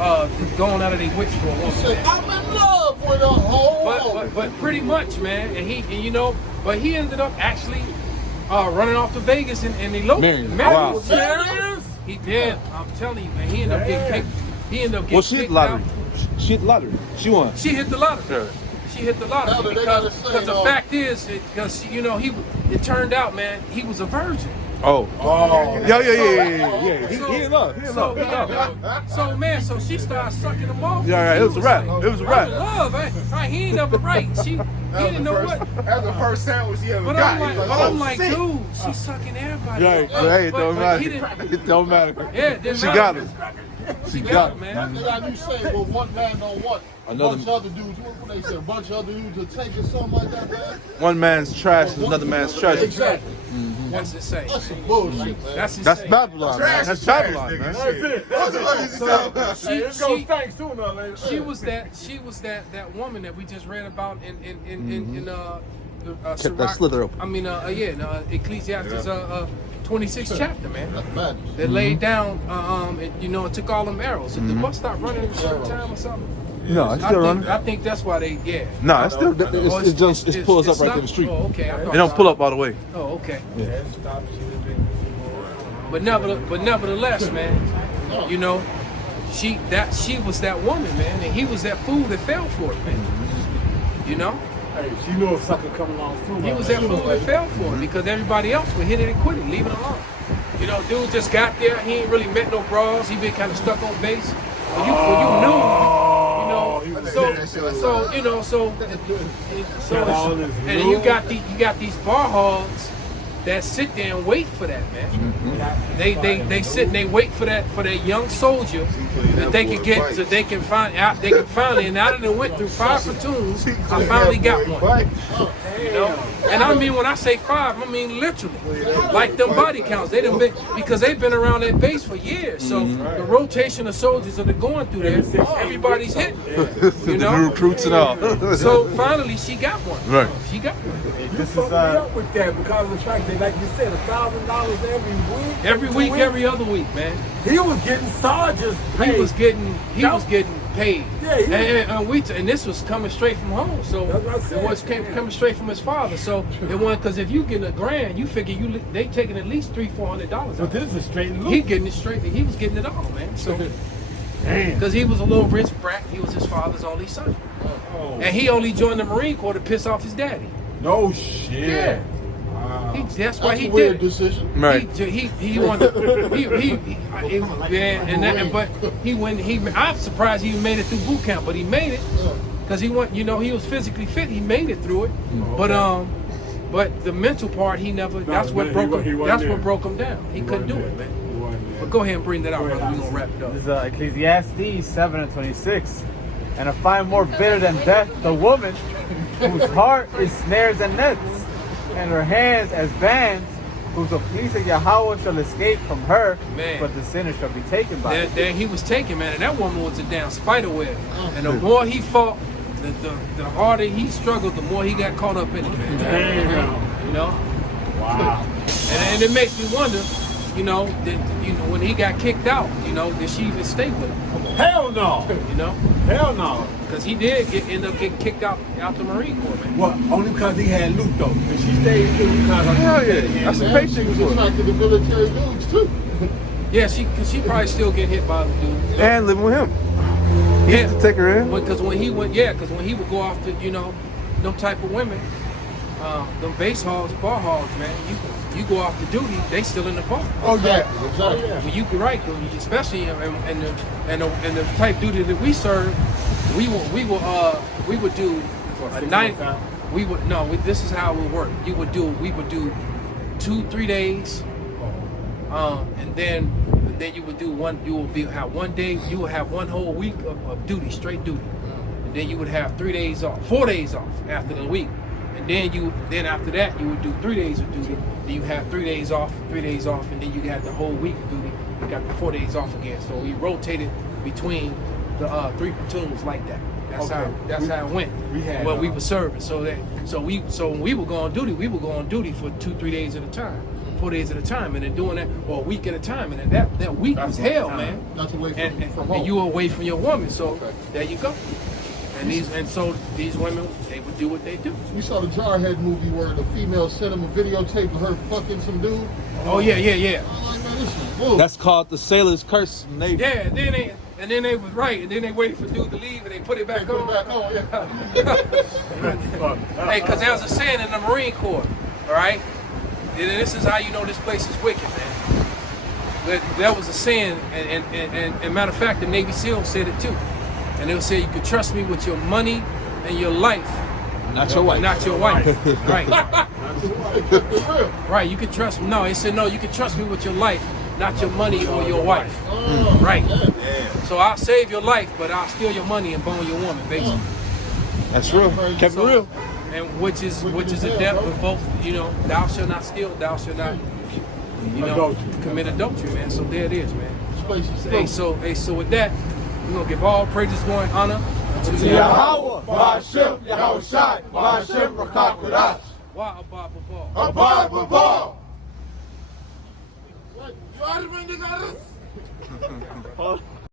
going out of the witch for a woman. Say, I'm in love with a hoe. But pretty much, man. And he ended up actually running off to Vegas and eloping. Wow. Serious? He did. I'm telling you, man. He ended up getting kicked. He ended up getting Well, she hit kicked the lottery. out. She hit the lottery. She won. She hit the lottery. Yeah. She hit the lottery Now they gotta because say, the fact is, because it turned out, man, he was a virgin. Oh. Oh. Yeah. He So- in love. He in love. So man, so she started sucking him off. Yeah, He it was a wrap. like, It was a wrap. I'm in love, he ain't never right. He didn't know what. That's the first sandwich he ever But got. I'm like, dude, she's sucking everybody. Yeah, off. hey, it But don't he matter. didn't- It don't matter. Yeah, it didn't She matter. got it. She got it, man. That's like you say, well, one man don't want Another- bunch of other dudes. What they say? A bunch of other dudes will take it, something like that, man. One man's trash is another man's treasure. Exactly. That's insane. That's some bullshit, man. That's insane. That's Babylon, man. That's Babylon, man. She Thanks sooner or later. She was that woman that we just read about in Kept that slither open. I mean, Ecclesiastes 26th chapter, man. That's madness. That laid down, and took all them arrows. Did the bus stop running at a certain time or something? No, it's still running. I think that's why they, yeah. No, it's still. It pulls up right to the street. Oh, okay. It don't pull up all the way. Oh, okay. But nevertheless, man, you know, she was that woman, man, and he was that fool that fell for it, man. You know, Hey, she knew a sucker come along soon. he was that fool that fell for it because everybody else would hit it and quit it, leave it alone. You know, dude just got there. He ain't really met no bras. He been kind of stuck on base. But you knew, and you got these bar hogs that sit there and wait for that, man. They sit and they wait for that young soldier that they can get, so they can finally, and now that they went through 5 platoons, I finally got one. You know, and I mean when I say 5, I mean literally, like them body counts. They done been, because they've been around that base for years. So the rotation of soldiers that are going through there, everybody's hitting. You know, The recruits and all. so finally she got one. Right. She got one. You fucked me up with that because of the fact that, like you said, $1,000 every week. Every week, every other week, man. He was getting sergeants paid. He was getting paid. Yeah, he and this was coming straight from home. So That's what I said. it was coming straight from his father. So it wasn't, because if you getting $1,000, you figure they taking at least $300-$400. But this is straight loop. He getting it straight. He was getting it all, man. So Damn. because he was a little rich brat, he was his father's only son, Oh. and he only joined the Marine Corps to piss off his daddy. No shit. Yeah. Wow. That's why That's he a weird did it. decision. Right. He wanted I'm surprised he even made it through boot camp, but he made it because he was physically fit. He made it through it, but the mental part he never. That's what broke him. That's what broke him down. He couldn't do it, man. But go ahead and bring that out, brother. We're gonna wrap it up. This is Ecclesiastes 7:26. And I find more bitter than death the woman whose heart is snares and nets, and her hands as bands, whose the peace of Yahweh shall escape from her, Man. but the sinner shall be taken by it. There he was taken, man, and that woman was a damn spider web. And the more he fought, the harder he struggled, the more he got caught up in it, man. Damn. You know? Wow. And it makes me wonder, you know, when he got kicked out, you know, did she even stay with him? Hell no. You know? Hell no. Because he did end up getting kicked out the Marine Corps, man. Well, only because he had loot though. And she stayed through because of Hell yeah. That's a And she patient was for. attracted to military dudes too. Yeah, because she probably still get hit by the dude. And living with him. He Yeah. used to take her in. Because when he would go off to, you know, them type of women, them base hogs, bar hogs, man, you go off to duty, they still in the bar. Oh yeah, exactly. Well, you can right, especially in the type duty that we serve, we would do a night. This is how it would work. We would do 2-3 days, and then you would do one. You will have one day. You will have one whole week of duty, straight duty, and then you would have 3 days off, 4 days off after the week, and then after that you would do 3 days of duty. Then you have 3 days off, and then you got the whole week of duty. You got the 4 days off again. So we rotated between the 3 platoons like that. That's how it went. We had we were serving. So when we would go on duty, we would go on duty for 2-3 days at a time, 4 days at a time, and then doing that or a week at a time. And then that week was hell, man. That's away from home. And you were away from your woman. So Okay. there you go. And so these women, they would do what they do. You saw the Jarhead movie where the female sent him a videotape of her fucking some dude. Oh yeah. I'm like, man, this is bull. That's called the sailor's curse in the Navy. Yeah, and then they was right, and then they waited for dude to leave, and they put it back Put it on. back on, yeah. Hey, because there was a saying in the Marine Corps, all right? And this is how you know this place is wicked, man. But there was a saying, and matter of fact, the Navy SEAL said it too. And they would say, you could trust me with your money and your life. Not your wife. Not your wife. Right. It's real. Right, you can trust me. No, he said, no, you can trust me with your life, not your money or your wife. Oh, Right. Yeah. So I'll save your life, but I'll steal your money and bone your woman, basically. That's real. Kept it So- real. And which is a depth of both, you know, thou shalt not steal, thou shalt not, you know, commit adultery, man. So there it is, man. This place is filthy. So with that, we're gonna give all praises, glory, and honor to Yahweh, Ba'ashem, Yahweh Shai, Ba'ashem, Rakak Kodash. Why above all? Abad Babal. What? You already got us?